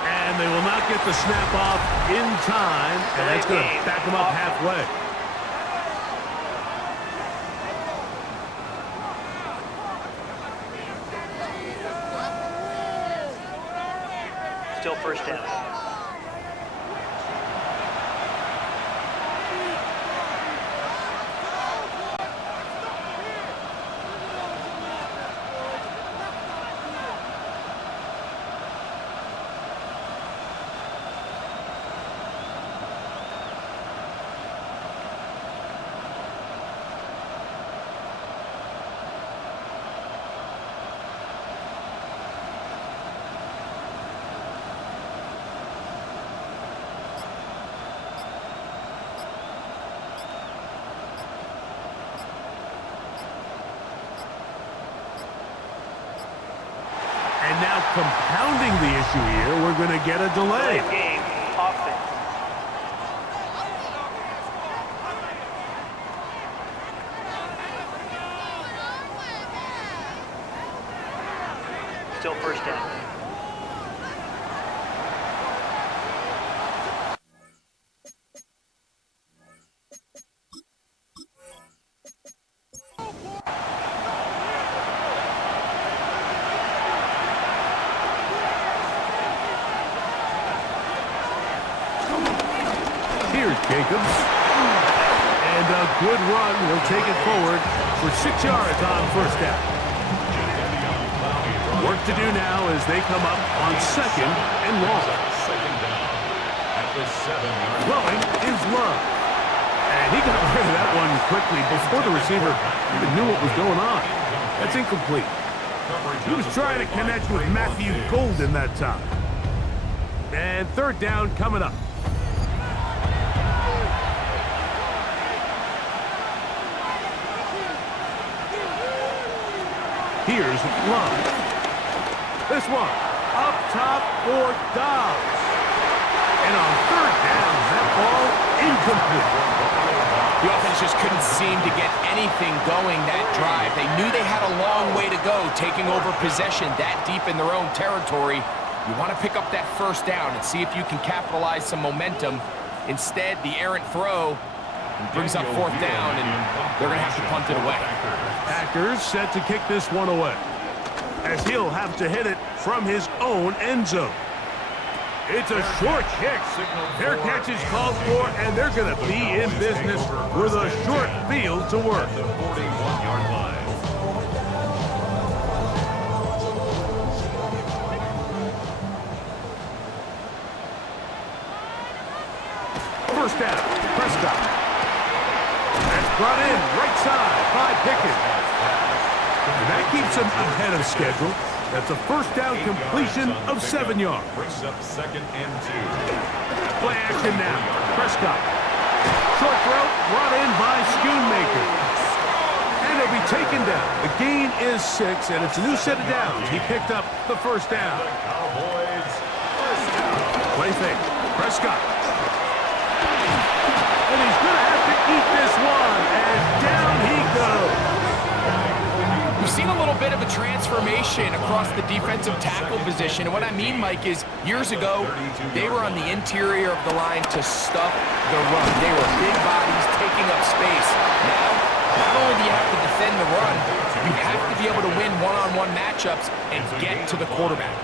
And they will not get the snap off in time, and that's going to back them up halfway. Still first down. And now compounding the issue here, we're going to get a delay. Delay game. Offense. Still first down. Here's Jacobs. And a good run will take it forward for 6 yards on first down. Work to do now as they come up on second and long. Second down at the 7-yard line. Throwing is Love. And he got rid of that one quickly before the receiver even knew what was going on. That's incomplete. He was trying to connect with Matthew Golden that time. And third down coming up. Here's Love. This one up top for Dobbs. And on third down, that ball incomplete. The offense just couldn't seem to get anything going that drive. They knew they had a long way to go, taking over possession that deep in their own territory. You want to pick up that first down and see if you can capitalize some momentum. Instead, the errant throw brings up fourth down, and they're going to have to punt it away. Packers set to kick this one away, as he'll have to hit it from his own end zone. It's a short kick. Their catch is called for, and they're going to be in business with a short field to work. The 41-yard line. First down, Prescott. That's brought in right side by Pickens. And that keeps him ahead of schedule. That's a first down completion of 7 yards. Brings up second and 2. Play action now. Prescott. Short throw brought in by Schoonmaker. And he'll be taken down. The gain is 6, and it's a new set of downs. He picked up the first down. The Cowboys first down. Play fake. Prescott. And he's going to have to eat this one. And down he goes. We've seen a little bit of a transformation across the defensive tackle position. And what I mean, Mike, is years ago, they were on the interior of the line to stuff the run. They were big bodies taking up space. Now, not only do you have to defend the run, you have to be able to win one-on-one matchups and get to the quarterback.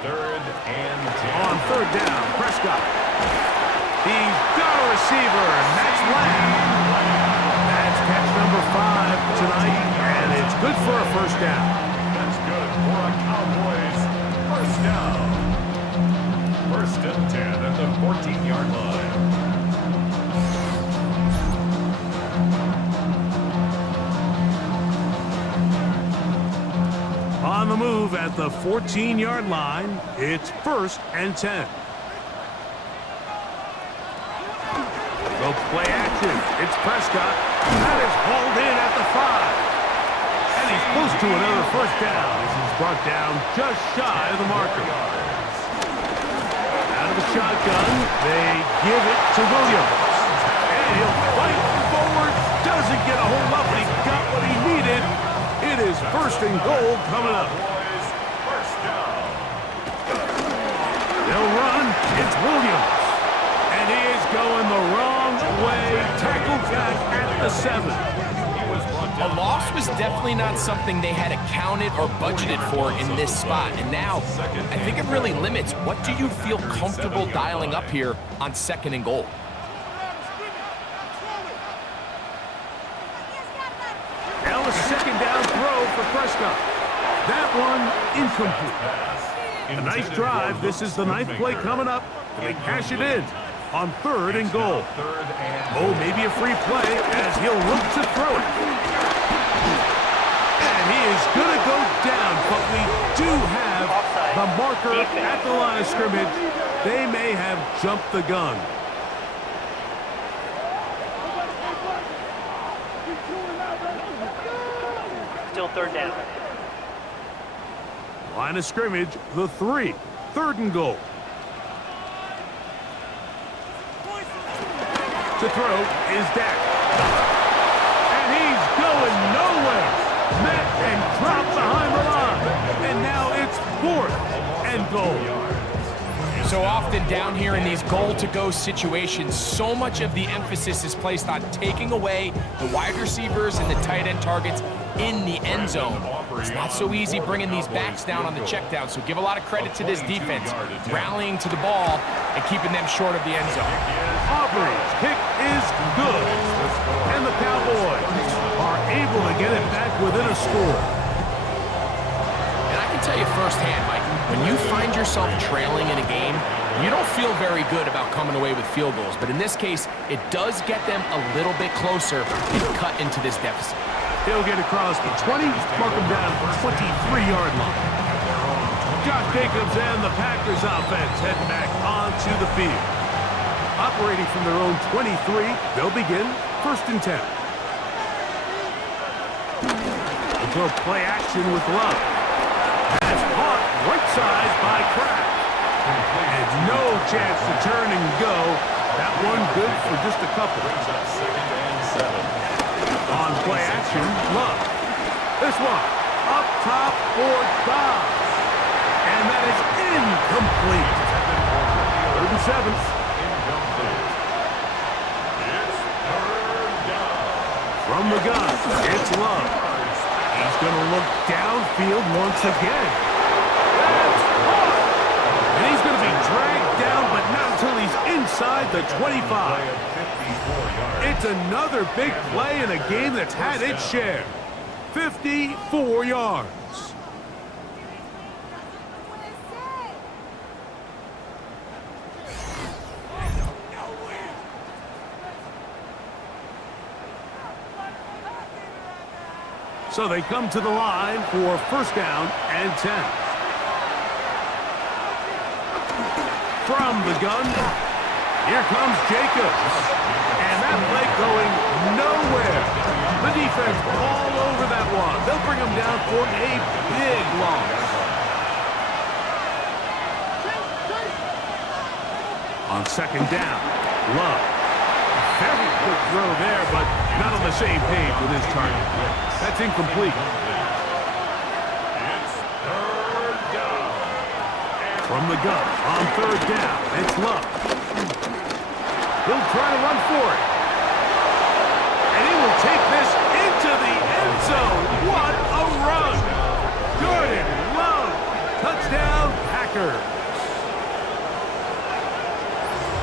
Third and 10. On third down, Prescott. He's got a receiver, and that's Lamb. That's catch number 5 tonight, and it's good for a first down. That's good for a Cowboys first down. First and 10 at the 14-yard line. On the move at the 14-yard line, it's first and 10. So play action. It's Prescott. That is hauled in at the 5. And he's close to another first down. This is brought down just shy of the marker. Out of the shotgun, they give it to Williams. And he'll fight forward. Doesn't get a hold up, but he got what he needed. It is first and goal coming up. Cowboys first down. They'll run. It's Williams. And he is going the wrong way. Tackled back at the 7. A loss was definitely not something they had accounted or budgeted for in this spot. And now, I think it really limits what do you feel comfortable dialing up here on second and goal. Now a second down throw for Prescott. That one incomplete. A nice drive. This is the 9th play coming up. They cash it in on third and goal. Oh, maybe a free play as he'll look to throw it. And he is going to go down, but we do have the marker at the line of scrimmage. They may have jumped the gun. Still third down. Line of scrimmage, the 3. Third and goal. To throw is Dak. And he's going nowhere. Met and dropped behind the line. And now it's 4th and goal. So often down here in these goal-to-go situations, so much of the emphasis is placed on taking away the wide receivers and the tight end targets in the end zone. It's not so easy bringing these backs down on the check down, so give a lot of credit to this defense, rallying to the ball and keeping them short of the end zone. Auburn's get it back within a score. And I can tell you firsthand, Mike, when you find yourself trailing in a game, you don't feel very good about coming away with field goals. But in this case, it does get them a little bit closer and cut into this deficit. He'll get across the 20, mark him down at the 23-yard line. Josh Jacobs and the Packers offense heading back onto the field. Operating from their own 23, they'll begin 1st and 10. They'll play action with Love. That's caught right side by Kraft. And no chance to turn and go. That one good for just a couple. On play action, Love. This one, up top for Dobbs. And that is incomplete. 3rd and 7. From the gun, it's Love. He's going to look downfield once again. That's caught! And he's going to be dragged down, but not until he's inside the 25. It's another big play in a game that's had its share. 54 yards. So they come to the line for 1st down and 10. From the gun, here comes Jacobs. And that play going nowhere. The defense all over that one. They'll bring him down for a big loss. On 2nd down, Love. Very good throw there, but not on the same page with his target. That's incomplete. It's 3rd down. From the gun, on 3rd down, it's Love. He'll try to run for it. And he will take this into the end zone. What a run! Good and Love. Touchdown, Packers.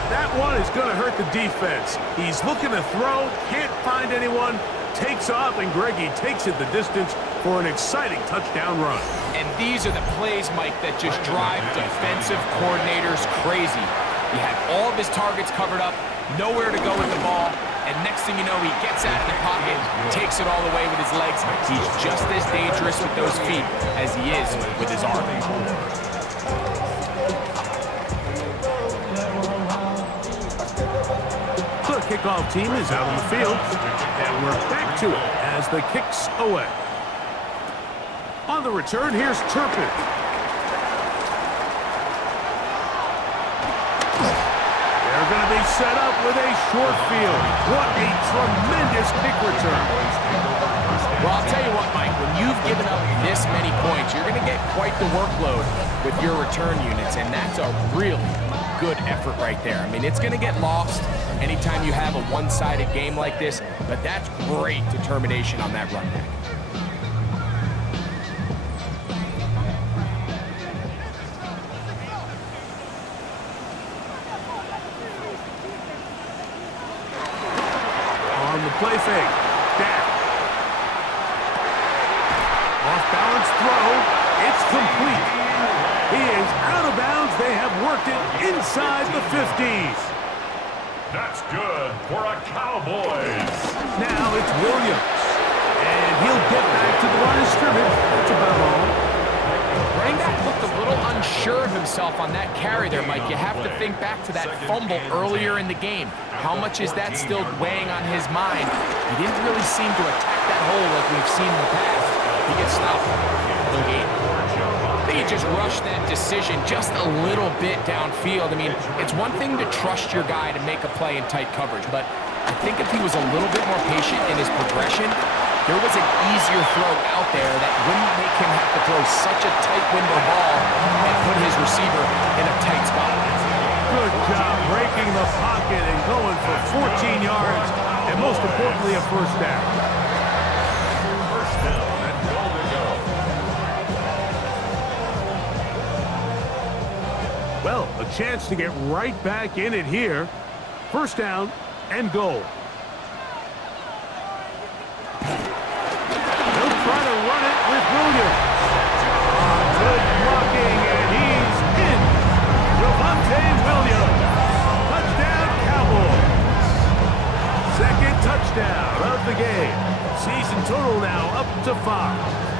That one is going to hurt the defense. He's looking to throw, can't find anyone, takes off, and Greggy takes it the distance for an exciting touchdown run. And these are the plays, Mike, that just drive defensive coordinators crazy. He had all of his targets covered up, nowhere to go with the ball, and next thing you know, he gets out of the pocket, takes it all the way with his legs. He's just as dangerous with those feet as he is with his arm. The kickoff team is out on the field, and we're back to it as the kick's away. On the return, here's Turpin. They're going to be set up with a short field. What a tremendous kick return. Well, I'll tell you what, Mike, when you've given up this many points, you're going to get quite the workload with your return units, and that's a really good effort right there. I mean, it's going to get lost anytime you have a one-sided game like this, but that's great determination on that run back. On the play fake, down. Off-balance throw, it's complete. He is out of bounds. They have worked it inside the 50s. That's good for a Cowboys. Now it's Williams. And he'll get back to the line of scrimmage. That's about all. Running back looked a little unsure of himself on that carry there, Mike. You have to think back to that fumble earlier in the game. How much is that still weighing on his mind? He didn't really seem to attack that hole like we've seen in the past. He gets stopped. No game. I think he just rushed that decision just a little bit downfield. I mean, it's one thing to trust your guy to make a play in tight coverage, but I think if he was a little bit more patient in his progression, there was an easier throw out there that wouldn't make him have to throw such a tight window ball and put his receiver in a tight spot. Good job breaking the pocket and going for 14 yards, and most importantly, a 1st down. First down and goal to go. Well, a chance to get right back in it here. 1st down and goal. touchdown of the game. Season total now up to 5.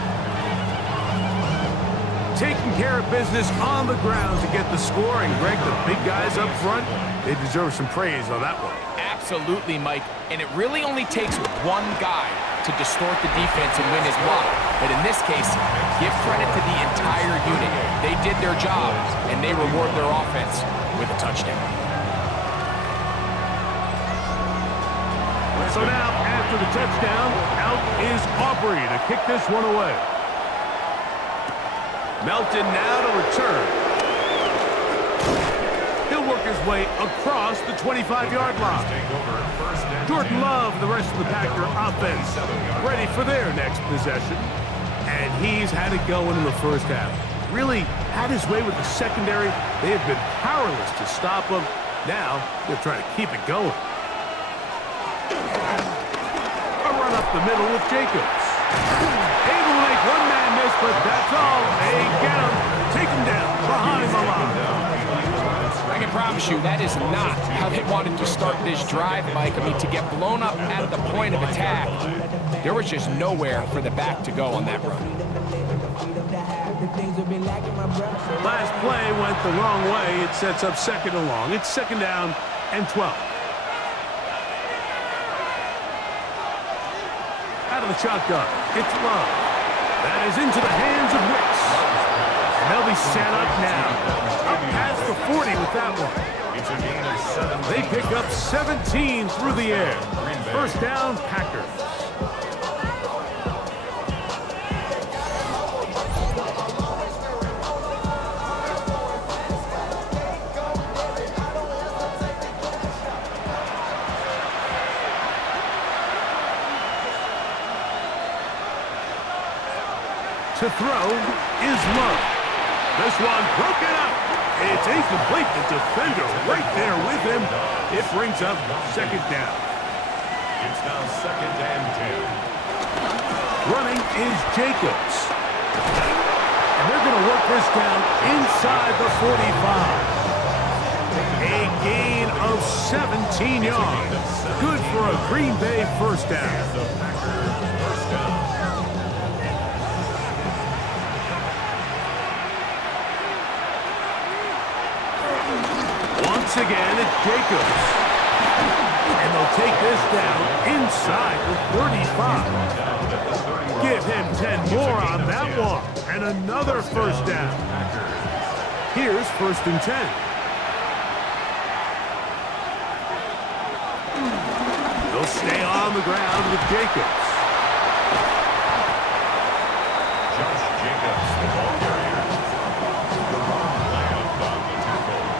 Taking care of business on the ground to get the score, and Greg, the big guys up front, they deserve some praise on that one. Absolutely, Mike. And it really only takes one guy to distort the defense and win his block. But in this case, give credit to the entire unit. They did their job, and they reward their offense with a touchdown. So now, after the touchdown, out is Aubrey to kick this one away. Melton now to return. He'll work his way across the 25-yard line. Jordan Love, the rest of the Packer offense, ready for their next possession. And he's had it going in the first half. Really had his way with the secondary. They have been powerless to stop him. Now, they're trying to keep it going. A run up the middle with Jacobs. Able to make one man miss, but that's all. They get him. Take him down behind the line. I can promise you that is not how they wanted to start this drive, Mike. I mean, to get blown up at the point of attack, there was just nowhere for the back to go on that run. Last play went the wrong way. It sets up second and long. It's second down and 12. Out of the shotgun, it's Love. That is into the hands of Wicks. And they'll be set up now. Up past the 40 with that one. They pick up 17 through the air. First down, Packers. To throw is Love. This one broken up. It's incomplete. The defender right there with him. It brings up second down. It's now second and 10. Running is Jacobs. And they're going to work this down inside the 45. A gain of 17 yards. Good for a Green Bay first down. The Packers first down. Once again, it's Jacobs. And they'll take this down inside the 35. Give him 10 more on that one. And another first down. Here's first and 10. They'll stay on the ground with Jacobs. Josh Jacobs, the ball carrier.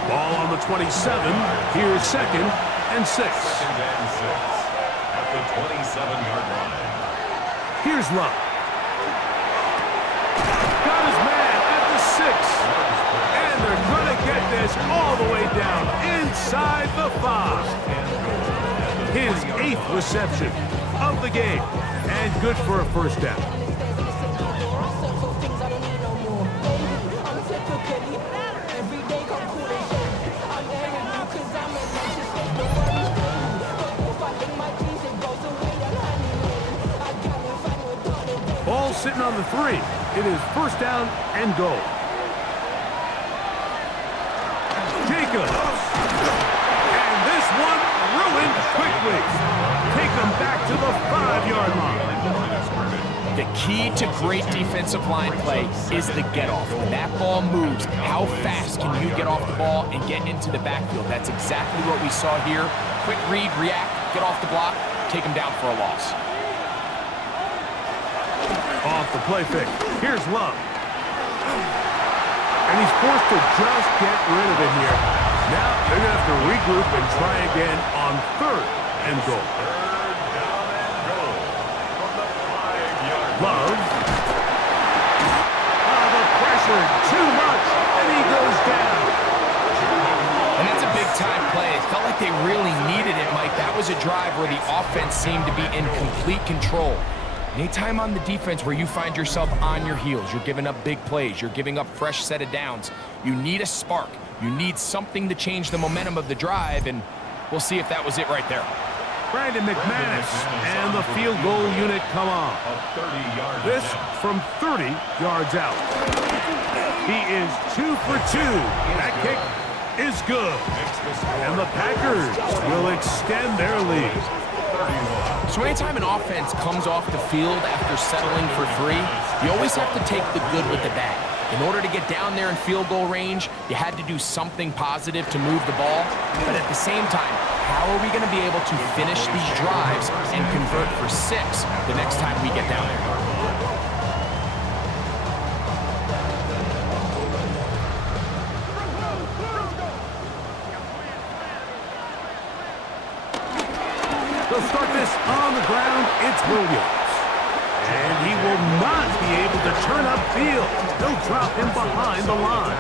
Ball on the 27. Here's second and 6. Second and 6 at the 27-yard line. Here's Love. Got his man at the 6. And they're going to get this all the way down inside the 5. His 8th reception of the game. And good for a first down. Ball sitting on the 3. It is first down and goal. Jacobs. And this one ruined quickly. Take them back to the 5-yard line. The key to great defensive line play is the get-off. When that ball moves, how fast can you get off the ball and get into the backfield? That's exactly what we saw here. Quick read, react, get off the block, take them down for a loss. Off the play fake. Here's Love. And he's forced to just get rid of it here. Now they're going to have to regroup and try again on third and goal. Love. The pressure, too much, and he goes down. And that's a big-time play. It felt like they really needed it, Mike. That was a drive where the offense seemed to be in complete control. Anytime on the defense where you find yourself on your heels, you're giving up big plays, you're giving up fresh set of downs, you need a spark. You need something to change the momentum of the drive, and we'll see if that was it right there. Brandon McManus and the field goal unit come on. A 30-yard This attempt. from 30 yards out. He is 2 for 2. That kick is good. And the Packers will extend their lead. So anytime an offense comes off the field after settling for 3, you always have to take the good with the bad. In order to get down there in field goal range, you had to do something positive to move the ball. But at the same time, how are we going to be able to finish these drives and convert for 6 the next time we get down there? They'll start this on the ground. It's Williams. And he will not be able to turn upfield. They'll drop him behind the line.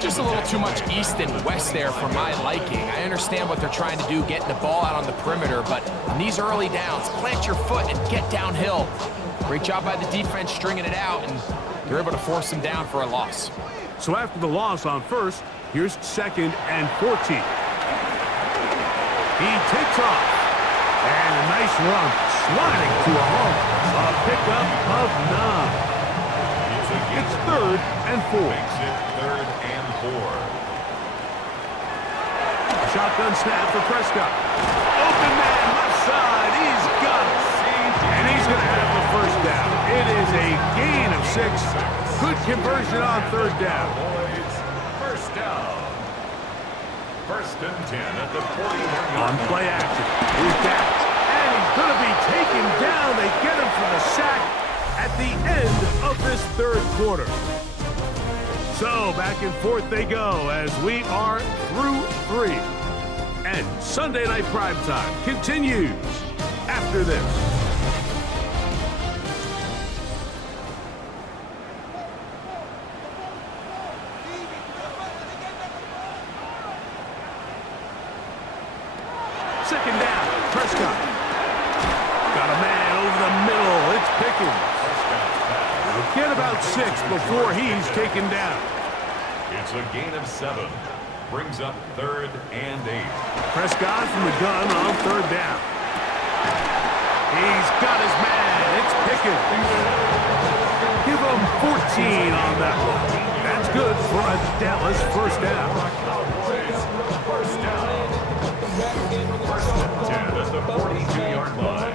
Just a little too much east and west there for my liking. I understand what they're trying to do, getting the ball out on the perimeter, but on these early downs, plant your foot and get downhill. Great job by the defense stringing it out, and they're able to force them down for a loss. So after the loss on first, here's 2nd and 14. He takes off. And a nice run, sliding to a home. A pickup of 9. It's 3rd and 4. Makes it 3rd and 4. Shotgun snap for Prescott. Open man, left side. He's got it. And he's going to have the first down. It is a gain of 6. Good conversion on 3rd down. Cowboys, first down. 1st and 10 at the 41-yard On play action. Here's Dak. And he's going to be taken down. They get him for the sack at the end of this 3rd quarter. So back and forth they go as we are through 3. And Sunday Night Primetime continues after this. Second down, Prescott. Got a man over the middle. It's Pickens. He'll get about 6 before he's taken down. It's a gain of 7. Brings up 3rd and 8. Prescott from the gun on 3rd down. He's got his man. It's Pickens. Give him 14 on that one. That's good for a Dallas first down. Cowboys, first down. 1st and 10 at the 42-yard line.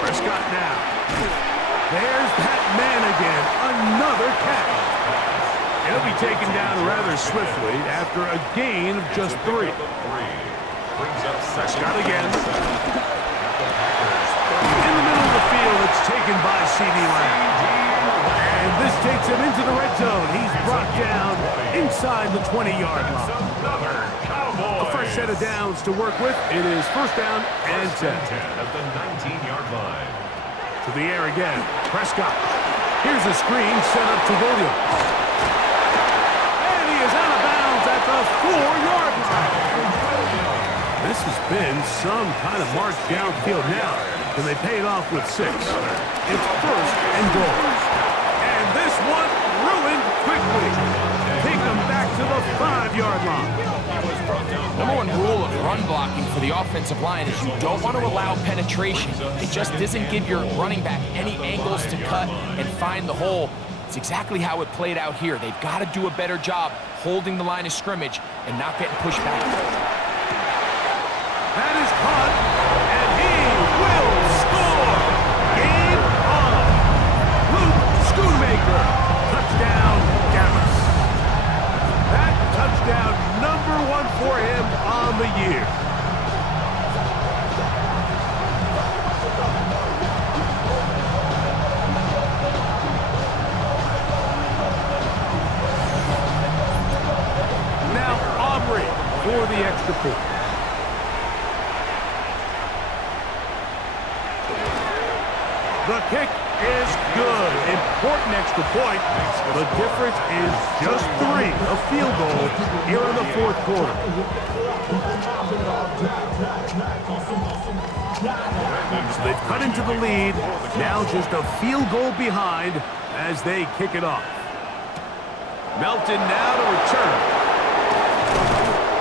Prescott now. There's that man again. Another catch. He'll be taken down rather swiftly after a gain of just 3. Brings up Prescott again. In the middle of the field, it's taken by C.D. Lamb. And this takes him into the red zone. He's brought down inside the 20-yard line. another Cowboys. A fresh set of downs to work with. It is first down and 10. 10 at the 19-yard line. To the air again. Prescott. Here's a screen set up to Williams. And he is out of bounds at the 4-yard line. This has been some kind of march downfield now. And they pay it off with 6. It's first and goal. And this one ruined quickly. Take them back to the 5-yard line. Number 1 rule of run blocking for the offensive line is you don't want to allow penetration. It just doesn't give your running back any angles to cut and find the hole. It's exactly how it played out here. They've got to do a better job holding the line of scrimmage and not getting pushed back. That is caught, and he will score. Game on. Luke Schoonmaker. Touchdown, Dallas. That touchdown number 1 for him on the year. Now Aubrey for the extra point. The kick is good. Important extra point. The difference is just 3. A field goal here in the 4th quarter. So they've cut into the lead. Now just a field goal behind as they kick it off. Melton now to return.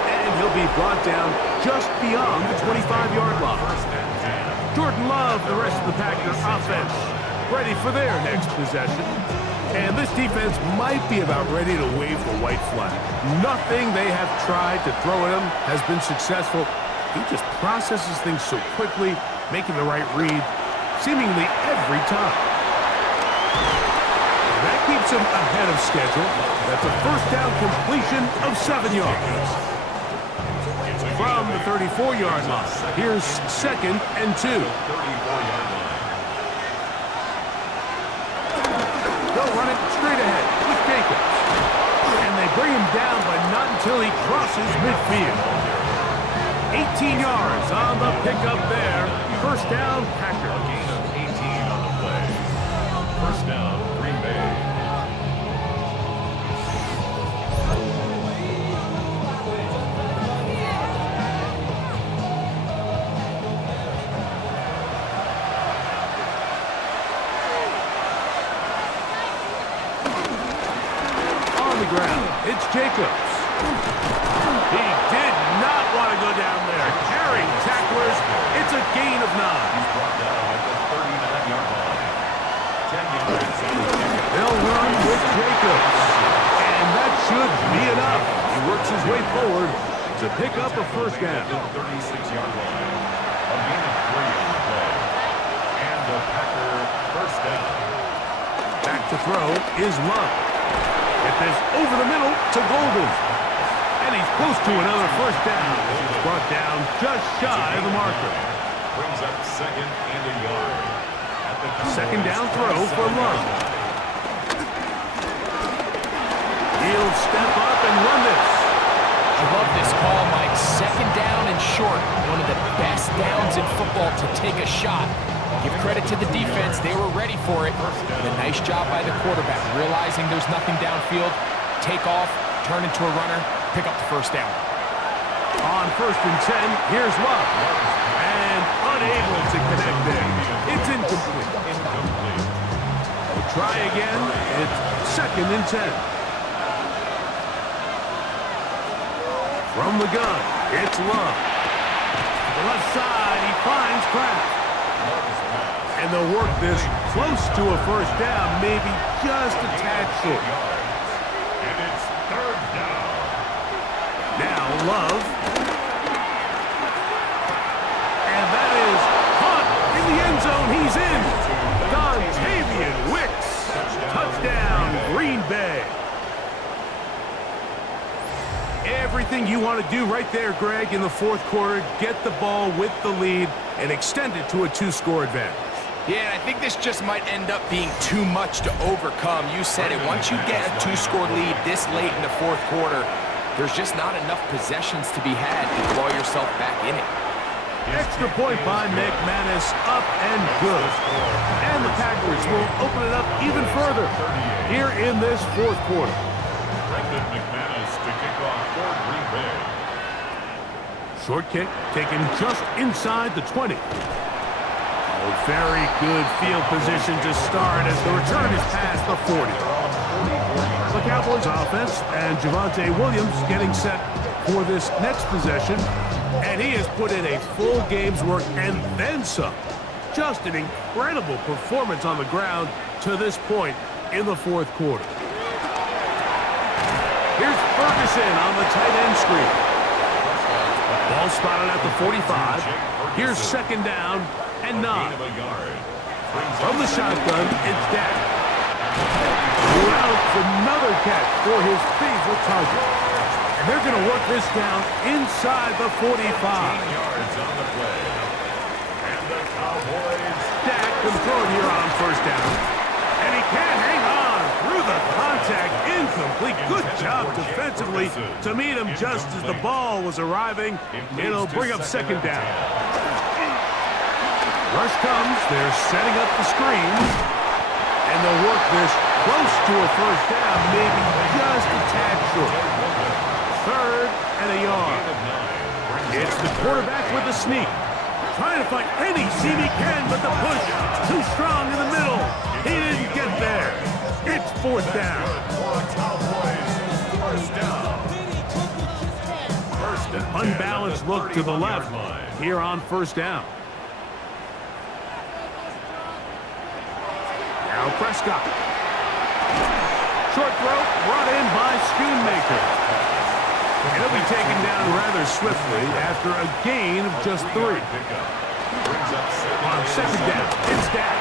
And he'll be brought down just beyond the 25-yard line. Jordan Love, the rest of the Packers offense, ready for their next possession. And this defense might be about ready to wave the white flag. Nothing they have tried to throw at him has been successful. He just processes things so quickly, making the right read seemingly every time. And that keeps him ahead of schedule. That's a first down completion of 7 yards. From the 34-yard line, here's 2nd and 2. They'll run it straight ahead with Jacobs. And they bring him down, but not until he crosses midfield. 18 yards on the pickup there. First down, Packers. Gain of 18 on the play. First down, Green Bay. On the ground, it's Jacobs. He did not want to go down there. Carrying tacklers, it's a gain of 9. He's brought down at the 39-yard line. 10 yards on the ticket. They'll run with Jacobs. And that should be enough. He works his way forward to pick up a first down. 36-yard line. A gain of 3 on the play. And the Packer first down. Back to throw is Love. Get this over the middle to Golden. And he's close to another first down. He's brought down just shy of the marker. Brings up 2nd and a yard. At the Second down throw for Love. He'll step up and run this. I love this call, Mike. 2nd down and short. One of the best downs in football to take a shot. Give credit to the defense. They were ready for it. And a nice job by the quarterback, realizing there's nothing downfield. Take off, turn into a runner, pick up the first down. On 1st and 10, here's Love. And unable to connect there. It's incomplete. We'll try again. It's 2nd and 10. From the gun, it's Love. To the left side, he finds Kraft. And they'll work this close to a first down, maybe just a tad short. And it's 3rd down. Now Love. And that is caught in the end zone. He's in. Dontavian Wicks. Touchdown, Green Bay. Everything you want to do right there, Greg, in the 4th quarter. Get the ball with the lead and extend it to a 2-score advantage. Yeah, I think this just might end up being too much to overcome. You said it. Once you get a 2-score lead this late in the 4th quarter, there's just not enough possessions to be had to claw yourself back in it. Extra point by McManus, up and good. And the Packers will open it up even further here in this 4th quarter. Brendan McManus to kick off for Green Bay. Short kick taken just inside the 20. Oh, very good field position to start as the return is past the 40. The Cowboys offense and Javonte Williams getting set for this next possession. And he has put in a full game's work and then some. Just an incredible performance on the ground to this point in the 4th quarter. Here's Ferguson on the tight end screen. Ball spotted at the 45. Here's 2nd down and 9. From the shotgun, it's Dak. Routs another catch for his favorite target. And they're going to work this down inside the 45. Yards on the play. And the Cowboys. Dak can throw it here on 1st down. And he can't hang on through the contact. Incomplete. Good job defensively to meet him just as the ball was arriving. It'll bring up 2nd down. Rush comes. They're setting up the screen. And they'll work this close to a first down, maybe just a tad short. 3rd and a yard. It's the quarterback with the sneak. trying to find any seam he can, but the push too strong in the middle. He didn't get there. It's fourth down. For the Cowboys, first down. First and 10 Unbalanced look to the left here on first down. Now Prescott. Short throw brought in by Schoonmaker. He'll be taken down rather swiftly after a gain of just 3. On second down, it's Dak.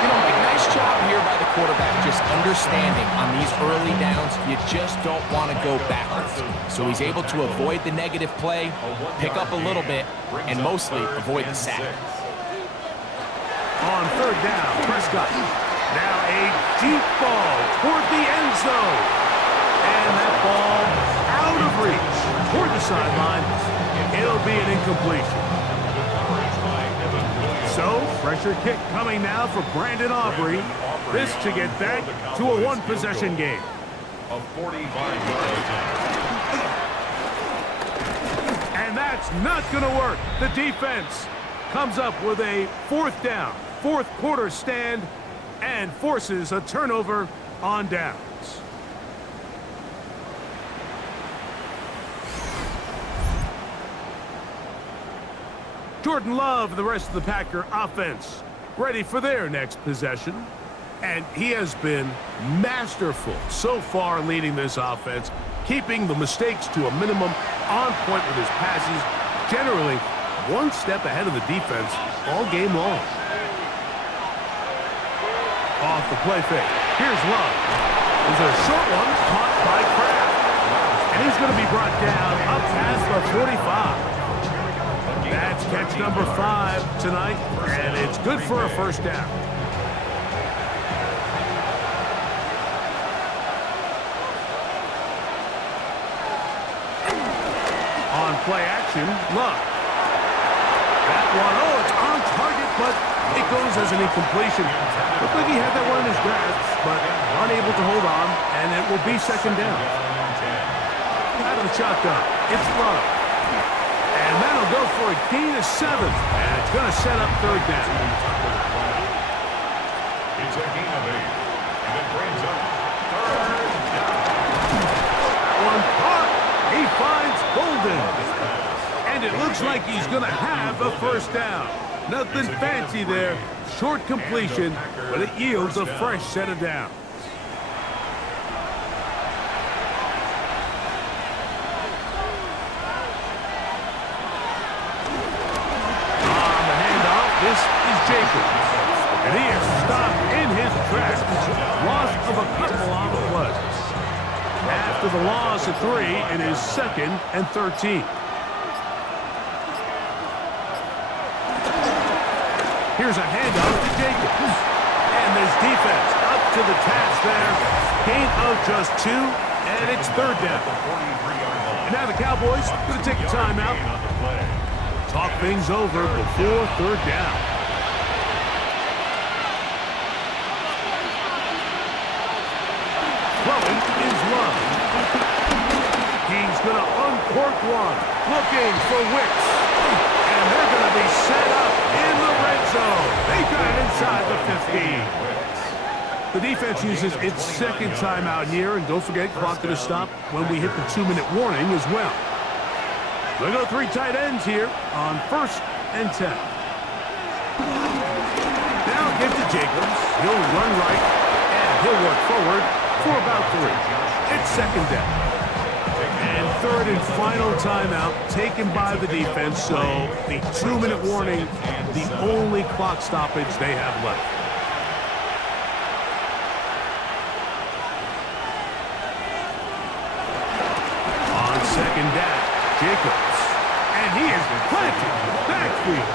You know, Mike, nice job here by the quarterback, just understanding on these early downs, you just don't want to go backwards. So he's able to avoid the negative play, pick up a little bit, and mostly avoid the sack. On third down, Prescott. Now a deep ball toward the end zone. And that ball out of reach toward the sideline. It'll be an incompletion. So, pressure kick coming now for Brandon Aubrey. This to get back to a one-possession game. A 45-yard attempt. And that's not going to work. The defense comes up with a fourth down, fourth quarter stand, and forces a turnover on downs. Jordan Love and the rest of the Packer offense ready for their next possession. And he has been masterful so far leading this offense, keeping the mistakes to a minimum, on point with his passes, generally one step ahead of the defense all game long. Off the play fake. Here's Love. There's a short one caught by Kraft. And he's going to be brought down up past the 45. That's catch number 5 tonight, and it's good for a first down. On play action, Love. That one, oh, it's on target, but it goes as an incompletion. Looked like he had that one in his grasp, but unable to hold on, and it will be second down. Out of the shotgun, it's Love. And that'll go for a gain of 7, and it's going to set up third down. It's a gain of 8, and it brings up third down. One caught. He finds Golden. And it looks like he's going to have a first down. Nothing fancy there. Short completion, but it yields a fresh set of downs. This is Jacobs, and he is stopped in his tracks. Loss of a couple on the play. After the loss of 3, it is 2nd and 13. Here's a handoff to Jacobs. And this defense up to the task there. Gain of just 2, and it's third down. And now the Cowboys going to take a timeout. Talk things over before third down. Throwing is Love. He's going to uncork one. Looking for Wicks. And they're going to be set up in the red zone. They got it inside the 50. The defense uses its second timeout here. And don't forget, clock going to stop when we hit the 2-minute warning as well. They go 3 tight ends here on 1st and 10. Now give to Jacobs. He'll run right, and he'll work forward for about 3. It's second down. And third and final timeout taken by the defense, so the 2-minute warning, the only clock stoppage they have left. On second down, Jacobs, and he is planted backfield.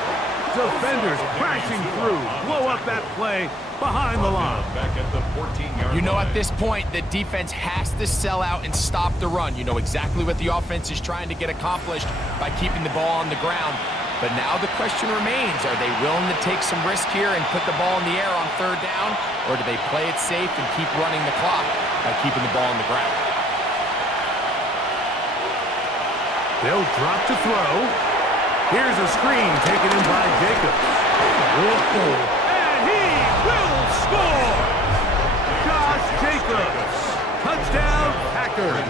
Defenders crashing through, blow up that play behind the line. Back at the 14-yard You know, line. at this point, the defense has to sell out and stop the run. You know exactly what the offense is trying to get accomplished by keeping the ball on the ground. But now the question remains, are they willing to take some risk here and put the ball in the air on third down? Or do they play it safe and keep running the clock by keeping the ball on the ground? They'll drop to throw. Here's a screen taken in by Jacobs. Whoa. And he will score! Josh Jacobs. Touchdown, Packers.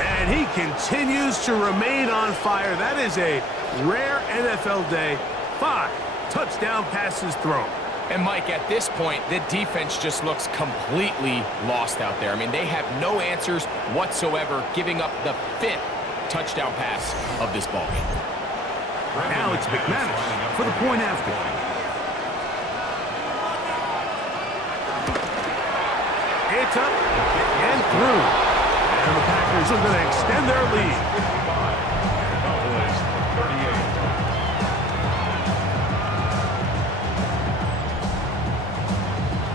And he continues to remain on fire. That is a rare NFL day. 5 touchdown passes thrown. And Mike, at this point, the defense just looks completely lost out there. I mean, they have no answers whatsoever, giving up the 5th touchdown pass of this ball game. Now it's McManus for the point after. It's up and through. And the Packers are going to extend their lead. Cowboys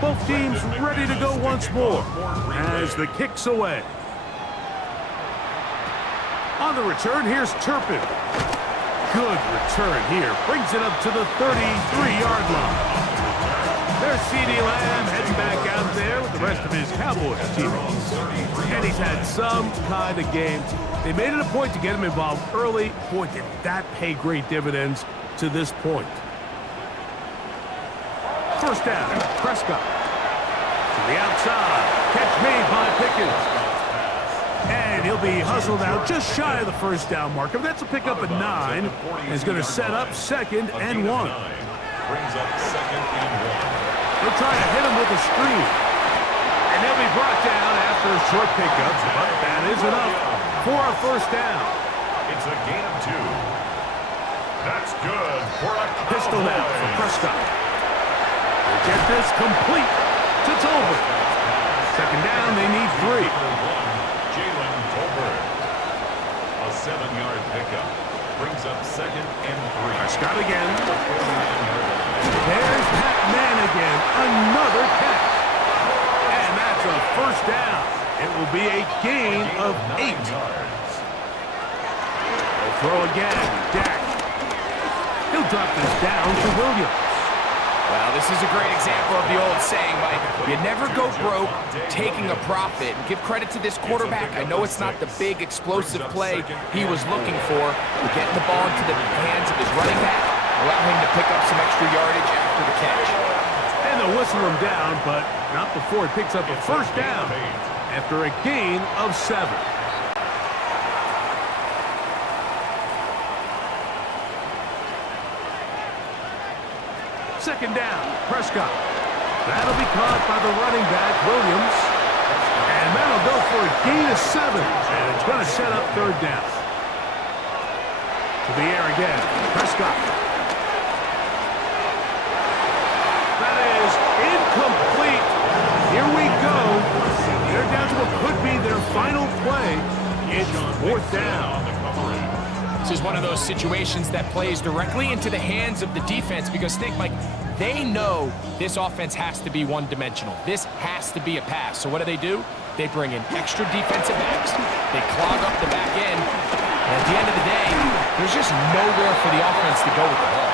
38. Both teams ready to go once more as the kick's away. On the return, here's Turpin. Good return here. Brings it up to the 33-yard line. There's CeeDee Lamb heading back out there with the rest of his Cowboys teammates. And he's had some kind of game. They made it a point to get him involved early. Boy, did that pay great dividends to this point. First down, Prescott. To the outside. Catch made by Pickens. And he'll be hustled out just shy of the first down marker. That's a pickup at 9. And he's going to set up 2nd and 1. Brings up 2nd and 1. They'll try to hit him with a screen. And he'll be brought down after a short pickup. But that is enough for a first down. It's a gain of 2. That's good for a Pistol now for Prescott. They'll get this complete to Tolbert. 2nd down, they need 3. Jalen Tolbert. A 7-yard pickup. Brings up 2nd and 3. Prescott again. There's Pat Mannigan. Another catch. And that's a first down. It will be a gain of 8. They'll throw again. Dak. He'll drop this down to Williams. Well, this is a great example of the old saying, Mike. You never go broke taking a profit. And give credit to this quarterback. I know it's not the big explosive play he was looking for, but getting the ball into the hands of his running back, allow him to pick up some extra yardage after the catch. And they'll whistle him down, but not before he picks up a first down after a gain of 7. Second down, Prescott. That'll be caught by the running back, Williams. And that'll go for a gain of 7. And it's going to set up 3rd down. To the air again, Prescott. That is incomplete. Here we go. They're down to what could be their final play. It's 4th down. This is one of those situations that plays directly into the hands of the defense because, think, Mike, they know this offense has to be one-dimensional. This has to be a pass. So what do? They bring in extra defensive backs. They clog up the back end. And at the end of the day, there's just nowhere for the offense to go with the ball.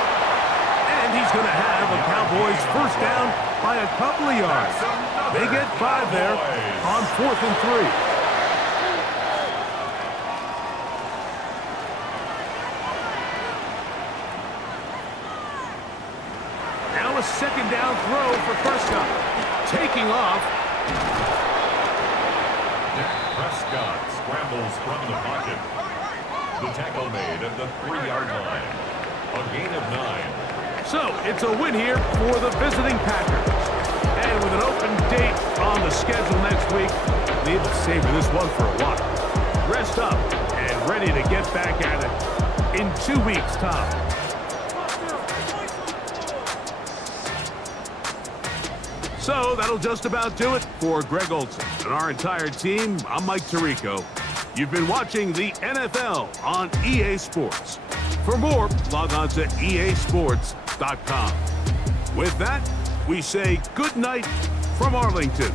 And he's going to have a Cowboys first down by a couple of yards. They get 5 there on 4th and 3. A 2nd down throw for Prescott. Taking off. Prescott scrambles from the pocket. The tackle made at the 3-yard line. A gain of 9. So, it's a win here for the visiting Packers. And with an open date on the schedule next week, they will savor this one for a while. Rest up and ready to get back at it in 2 weeks' time. So that'll just about do it for Greg Olson and our entire team. I'm Mike Tirico. You've been watching the NFL on EA Sports. For more, log on to easports.com. With that, we say good night from Arlington.